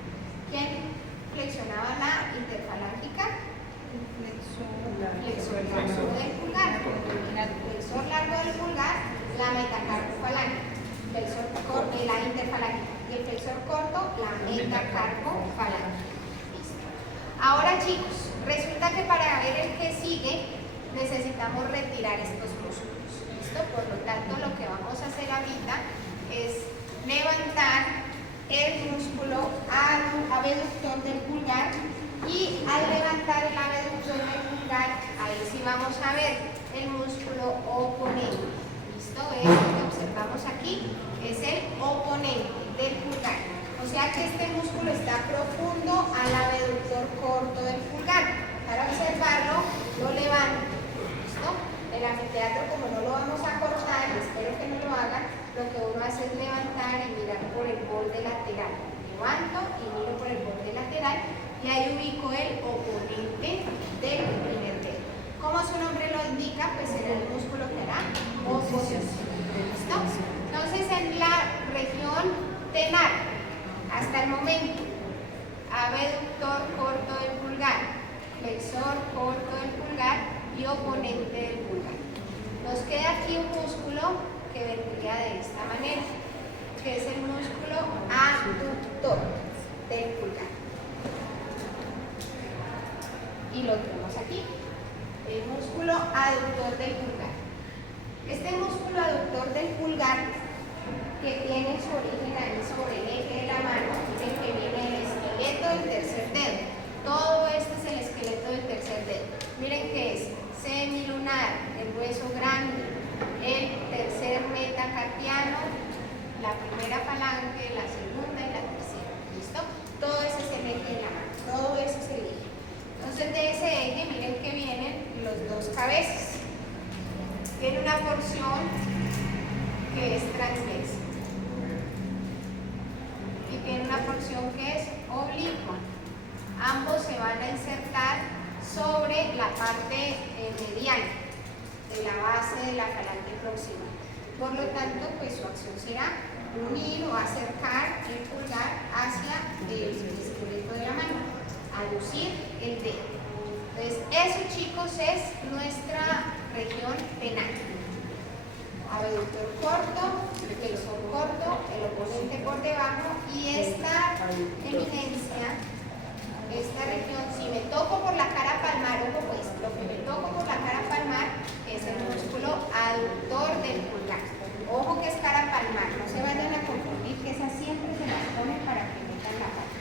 ¿Quién flexionaba la interfalángica? Flexor largo del pulgar. Flexor largo del pulgar, la metacarpofalángica. Flexor corto, la interfalángica. Y el flexor corto, la metacarpofalángica. Listo. Ahora, chicos, resulta que para ver el que sigue necesitamos retirar estos músculos. ¿Listo? Por lo tanto, lo que vamos a hacer ahorita es levantar el músculo abductor del pulgar, y al levantar el abductor del pulgar, ahí sí vamos a ver el músculo oponente. ¿Listo? Esto que observamos aquí es el oponente del pulgar. O sea que este músculo está profundo al abductor corto del pulgar. Para observarlo, lo levanto. ¿Listo? El anfiteatro, como no lo vamos a cortar, espero que no lo hagan, lo que uno hace es levantar y mirar por el borde lateral. Levanto y miro por el borde lateral y ahí ubico el oponente del primer dedo. Como su nombre lo indica, pues será el músculo que hará oposición. ¿Listo? Entonces, en la región tenar, hasta el momento, abductor corto del pulgar, flexor corto del pulgar y oponente del pulgar. Nos queda aquí un músculo que vendría de esta manera, que es el músculo abductor del pulgar. Y lo tenemos aquí, el músculo aductor del pulgar. Este músculo aductor del pulgar, que tiene su origen ahí sobre el eje de la mano, miren que viene el esqueleto del tercer dedo. Todo esto es el esqueleto del tercer dedo. Miren que es semilunar, el hueso grande, el tercer metacarpiano, la primera falange, la segunda y la tercera. ¿Listo? Todo ese es el eje de la mano, todo eso es el eje. Entonces, de ese eje, miren que vienen los dos cabezas. Tiene una porción que es transversa y tiene una porción que es oblicua. Ambos se van a insertar sobre la parte mediana de la base de la falange proximal. Por lo tanto, pues su acción será unir o acercar el pulgar hacia el esqueleto de la mano, aducir el dedo. Entonces, eso, chicos, es nuestra región tenal. Abductor corto, flexor corto, el oponente por debajo, y esta eminencia, esta región, si me toco por la cara palmar, ojo pues, lo que me toco por la cara palmar es el músculo aductor del pulgar. Ojo que es cara palmar, no se vayan a confundir, que esas siempre se las ponen para que metan la pata.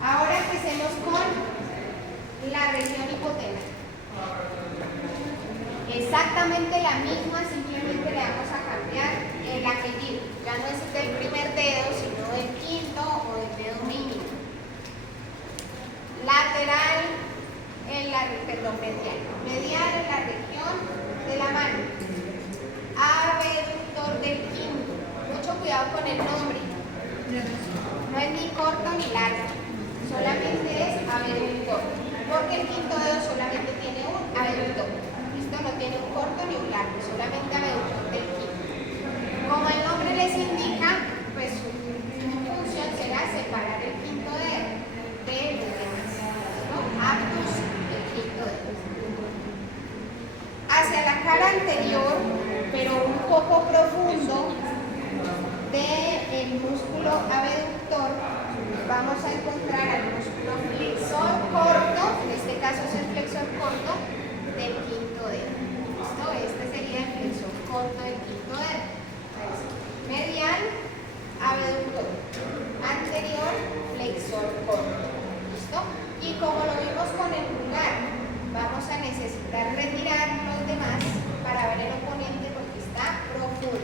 Ahora empecemos con la región hipotenal. Exactamente la misma, simplemente le vamos a cambiar el apellido. Ya no es del primer dedo, sino del quinto o del dedo mínimo. Lateral en la, perdón, medial. Medial en la región de la mano. Abductor del quinto. Mucho cuidado con el nombre. No es ni corto ni largo. Solamente es abductor. Porque el quinto dedo solamente tiene un abductor. Esto no tiene un corto ni un largo, solamente abductor del quinto. Como el nombre les indica, pues su función será separar el quinto dedo de los demás. ¿No? Abdus, el quinto dedo. Hacia la cara anterior, pero un poco profundo, del músculo abductor, vamos a encontrar al músculo flexor corto, en este caso es el flexor corto del quinto dedo. ¿Listo? Este sería el flexor corto del quinto dedo. Medial, abductor. Anterior, flexor corto. ¿Listo? Y como lo vimos con el pulgar, vamos a necesitar retirar los demás para ver el oponente porque está profundo.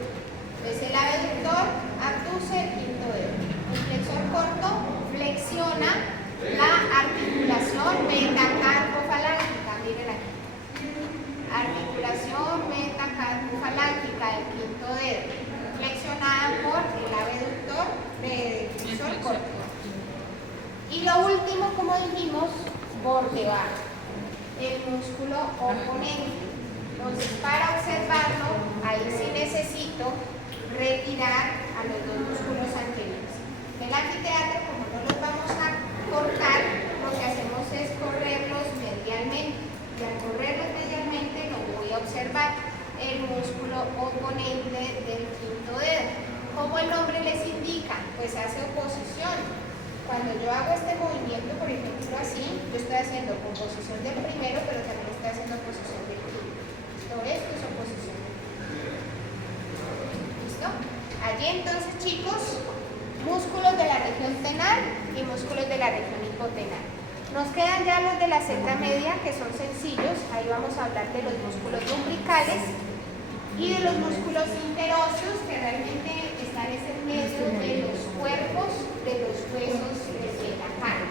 Entonces el abductor abduce el quinto dedo. El flexor corto flexiona la articulación metacarpofalángica. Miren aquí. Articulación metacarpofalángica del quinto dedo, flexionada por el abductor del flexor corto. Y lo último, como dijimos, por debajo, el músculo oponente. Entonces, para observarlo, ahí sí necesito retirar a los dos músculos anteriores. En el anfiteatro, como no los vamos a cortar, lo que hacemos es correrlos medialmente. Y al correrlos medialmente lo voy a observar el músculo oponente del quinto dedo. Como el nombre les indica, pues hace oposición. Cuando yo hago este movimiento, por ejemplo así, yo estoy haciendo oposición del primero, pero también estoy haciendo oposición del quinto. Todo esto es oposición. ¿Listo? Allí entonces, chicos, músculos de la región tenal y músculos de la región hipotenal. Nos quedan ya los de la celda media, que son sencillos. Ahí vamos a hablar de los músculos lumbricales y de los músculos interóseos, que realmente están en medio de los cuerpos de los huesos de la cara.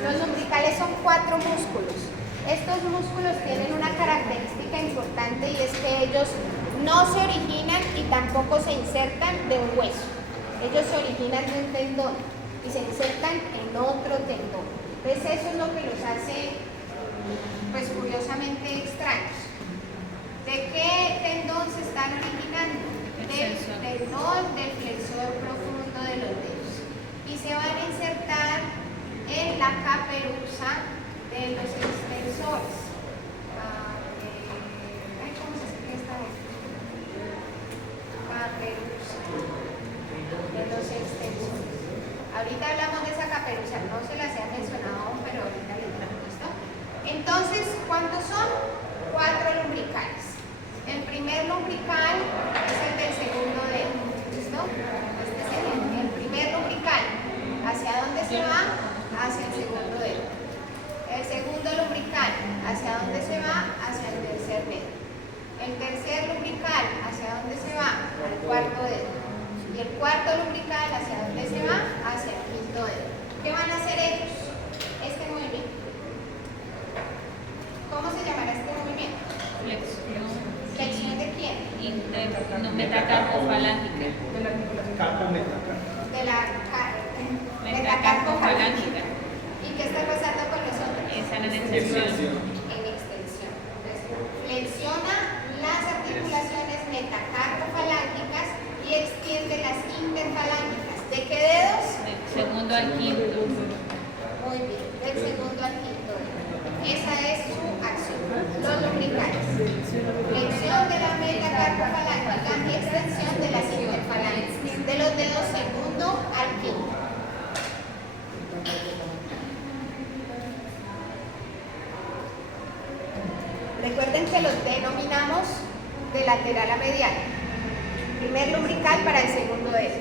Los lumbricales son 4 músculos. Estos músculos tienen una característica importante y es que ellos no se originan y tampoco se insertan de un hueso. Ellos se originan de un tendón y se insertan en otro tendón. Entonces eso es lo que los hace, pues curiosamente extraños. ¿De qué tendón se están originando? Del tendón del flexor profundo de los dedos. Y se van a insertar en la caperuza de los extensores. ¿Cómo se escribe esta vez? Caperuza de los extensores. Ahorita hablamos de esa caperuza, no se las he mencionado aún, pero ahorita les traigo. ¿Listo? Entonces, ¿cuántos son? 4 lumbricales. El primer lumbrical es el del segundo dedo. ¿Listo? Este sería el primer lumbrical. ¿Hacia dónde se va? Hacia el segundo dedo. El segundo lumbrical, ¿hacia dónde se va? Hacia el tercer dedo. El tercer lumbrical, ¿hacia dónde se va? Al cuarto dedo. Y el cuarto lumbrical, ¿hacia dónde se va? Hacia el quinto dedo. ¿Qué van a hacer ellos? Este movimiento. ¿Cómo se llamará este movimiento? Flexión. ¿Flexión de quién? metacarpofalángica. De la Metacarpofalángica. ¿Y qué está pasando con nosotros? Esa en extensión. En extensión. Entonces, flexiona las articulaciones metacarpofalángicas y extiende las interfalángicas. ¿De qué dedos? Del segundo al quinto. Muy bien, del segundo al quinto. Esa es su acción. Los lumbricales. Flexión de la metacarpofalángica y extensión de las interfalángicas. De los dedos segundo al quinto. Recuerden que los denominamos de lateral a medial. Primer lumbrical para el segundo dedo.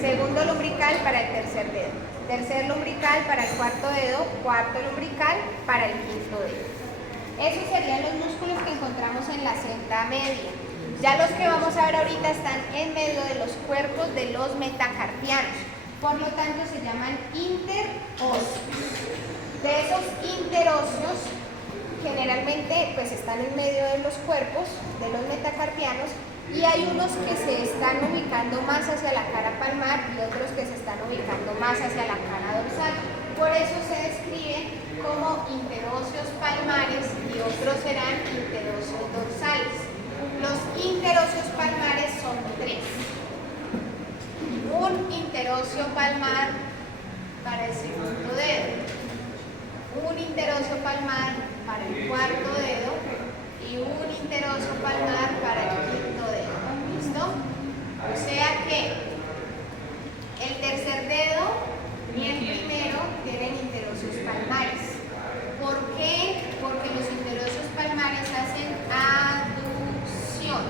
Segundo lumbrical para el tercer dedo. Tercer lumbrical para el cuarto dedo. Cuarto lumbrical para el quinto dedo. Esos serían los músculos que encontramos en la celda media. Ya los que vamos a ver ahorita están en medio de los cuerpos de los metacarpianos. Por lo tanto, se llaman interóseos. De esos interóseos, generalmente pues están en medio de los cuerpos de los metacarpianos y hay unos que se están ubicando más hacia la cara palmar y otros que se están ubicando más hacia la cara dorsal. Por eso se describen como interóseos palmares y otros serán interóseos dorsales. Los interóseos palmares son tres. Un interóseo palmar para el segundo dedo, un interóseo palmar para el cuarto dedo y un interóseo palmar para el quinto dedo. ¿Listo? O sea que el tercer dedo y el primero tienen interóseos palmares. ¿Por qué? Porque los interóseos palmares hacen aducción.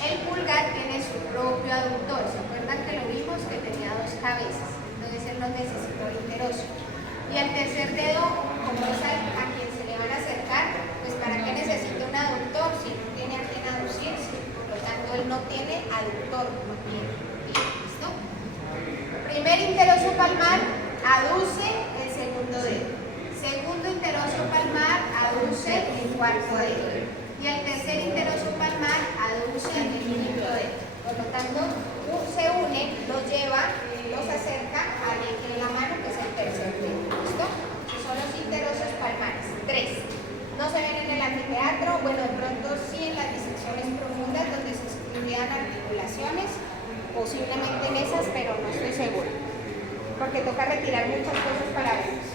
El pulgar tiene su propio aductor. ¿Se acuerdan que lo vimos? Que tenía dos cabezas. Entonces él no necesitó el interóseo. Y el tercer dedo, como es a quien se le van a acercar, pues ¿para qué necesita un aductor si no tiene a quien aducirse? Por lo tanto, él no tiene aductor, no tiene. ¿Listo? Primer interóseo palmar aduce el segundo dedo. Segundo interóseo palmar aduce el cuarto dedo. Y el tercer interóseo palmar aduce el quinto dedo. Por lo tanto, se une, los lleva, los acerca al eje de la mano, que es el tercer dedo. ¿Listo? Esos son los interóseos palmares. Tres. No se ven en el anfiteatro, bueno, de pronto sí en las disecciones profundas donde se estudian articulaciones, posiblemente en esas, pero no estoy segura. Porque toca retirar muchas cosas para verlos.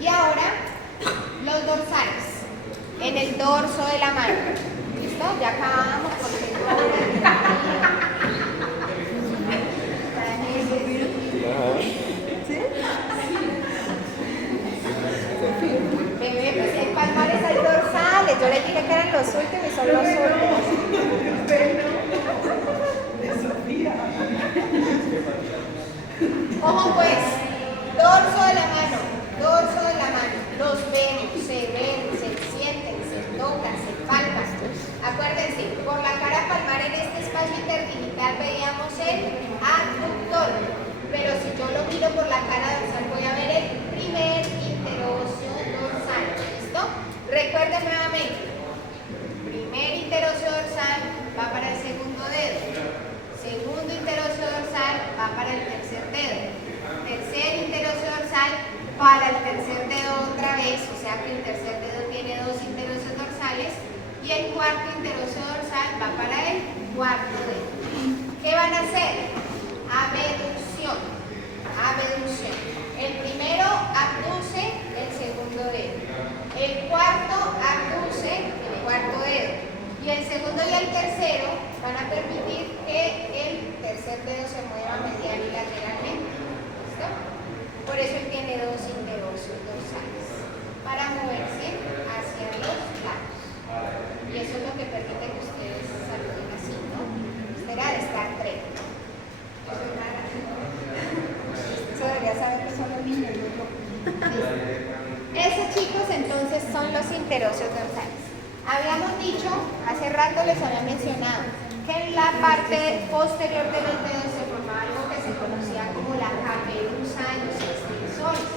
Y ahora, los dorsales. En el dorso de la mano. ¿Listo? Ya acabamos porque ¿sí? Bebé, pues en palmares hay dorsales. Yo les dije que eran los últimos y son los últimos. Ojo pues, dorso de la mano, dorso de la mano. Los vemos, se ven, se sienten, se tocan, se palpan. Acuérdense, por la cara palmar en este espacio interdigital veíamos el aductor, pero si yo lo miro por la cara dorsal voy a ver el primer interóseo dorsal. ¿Listo? Recuerden nuevamente, primer interóseo dorsal va para el segundo dedo, segundo interóseo dorsal va para el tercer dedo, tercer interóseo dorsal para el tercer dedo otra vez, o sea que el tercer dedo tiene dos interóseos dorsales y el cuarto interóseo dorsal va para el cuarto dedo. ¿Qué van a hacer? Abducción. Abducción. El primero abduce el segundo dedo. El cuarto abduce el cuarto dedo. Y el segundo y el tercero van a permitir que el tercer dedo se mueva medial y lateralmente. ¿Listo? Por eso él tiene dos interóseos dorsales para moverse hacia los lados. Y eso es lo que permite que ustedes saluden así, ¿no? Espera de estar tres. Eso debería saber que son los niños, ¿no? Esos chicos entonces son los interóseos dorsales. Habíamos dicho, hace rato les había mencionado, que en la parte posterior de los dedos se formaba algo que se conocía como la caperuza de los extensores.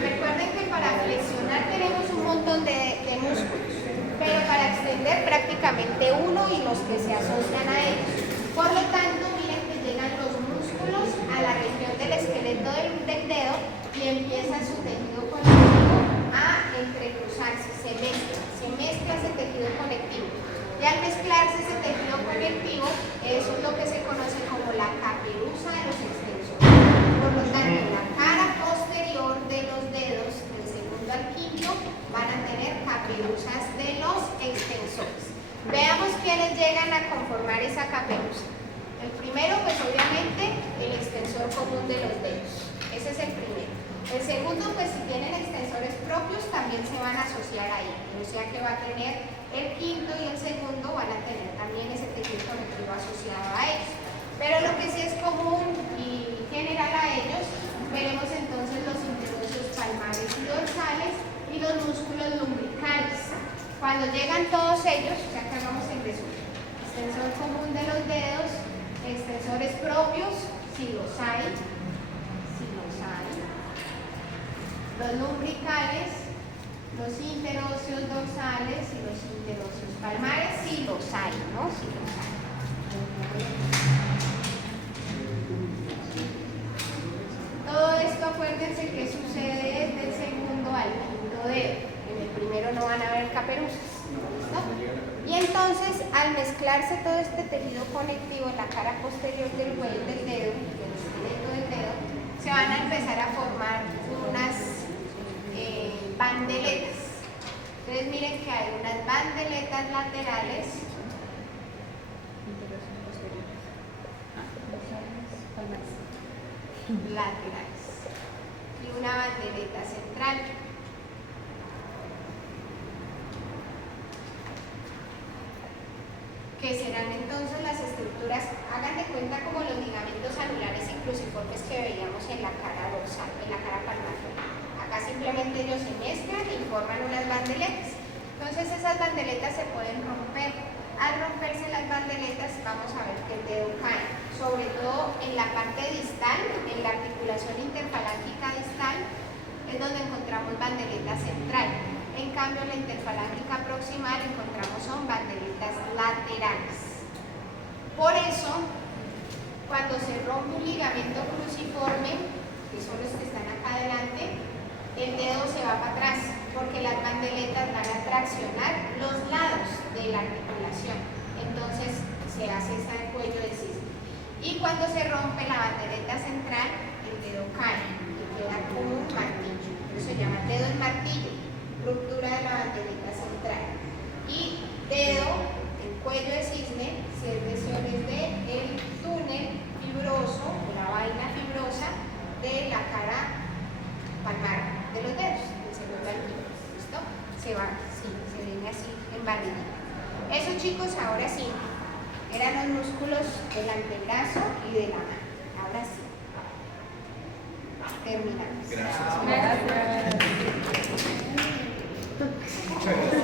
Recuerden que para flexionar tenemos un montón de músculos, pero para extender prácticamente T1 y los que se asocian a ellos. Por lo tanto, miren que llegan los músculos a la región del esqueleto del dedo y empieza su tejido conectivo a entrecruzarse, se mezcla ese tejido conectivo. Y al mezclarse ese tejido conectivo, eso es lo que se conoce como la caperuza de los extensores. Por lo tanto, la cara posterior de los dedos, del segundo al quinto, van a tener caperuzas de los extensores. Veamos quiénes llegan a conformar esa caperuza. El primero, pues obviamente, el extensor común de los dedos. Ese es el primero. El segundo, pues si tienen extensores propios, también se van a asociar ahí. O sea que va a tener el quinto y el segundo, van a tener también ese tejido conectivo asociado a ellos. Pero lo que sí es común y general a ellos, veremos entonces los interocios palmares y dorsales y los músculos lumbricales. Cuando llegan todos ellos, ya que hagamos el resumen, extensor común de los dedos, extensores propios, si los hay, los lumbricales, los interóseos dorsales y los interóseos palmares, si los hay, ¿no? Si los hay. Todo esto, acuérdense que sucede desde el segundo al quinto dedo. En el primero no van a haber caperuzas, ¿listo? Y entonces, al mezclarse todo este tejido conectivo en la cara posterior del cuello del dedo, del esqueleto del dedo, se van a empezar a formar unas bandeletas. Entonces miren que hay unas bandeletas laterales y una bandeleta central. Que serán entonces las estructuras, hagan de cuenta como los ligamentos anulares y cruciformes que veíamos en la cara dorsal, en la cara palmar. Acá simplemente ellos se mezclan y forman unas bandeletas. Entonces esas bandeletas se pueden romper. Al romperse las bandeletas vamos a ver que el dedo cae, sobre todo en la parte distal, en la articulación interfalángica distal, es donde encontramos bandeleta central. En cambio, en la interfalángica proximal encontramos son bandeletas laterales. Por eso, cuando se rompe un ligamento cruciforme, que son los que están acá adelante, el dedo se va para atrás, porque las bandeletas van a traccionar los lados de la articulación. Entonces, se hace ese cuello de cisne. Y cuando se rompe la bandeleta central, el dedo cae y queda como un martillo. Eso se llama dedo en martillo. Ruptura de la bandeleta central. Y dedo, el cuello de cisne, si es lesiones del túnel fibroso, la vaina fibrosa de la cara palmar de los dedos, el segundo al quinto. ¿Listo? Se va, sí, se viene así en barriguita. Eso, chicos, ahora sí, eran los músculos del antebrazo y de la mano. Ahora sí. Terminamos. Gracias. Gracias.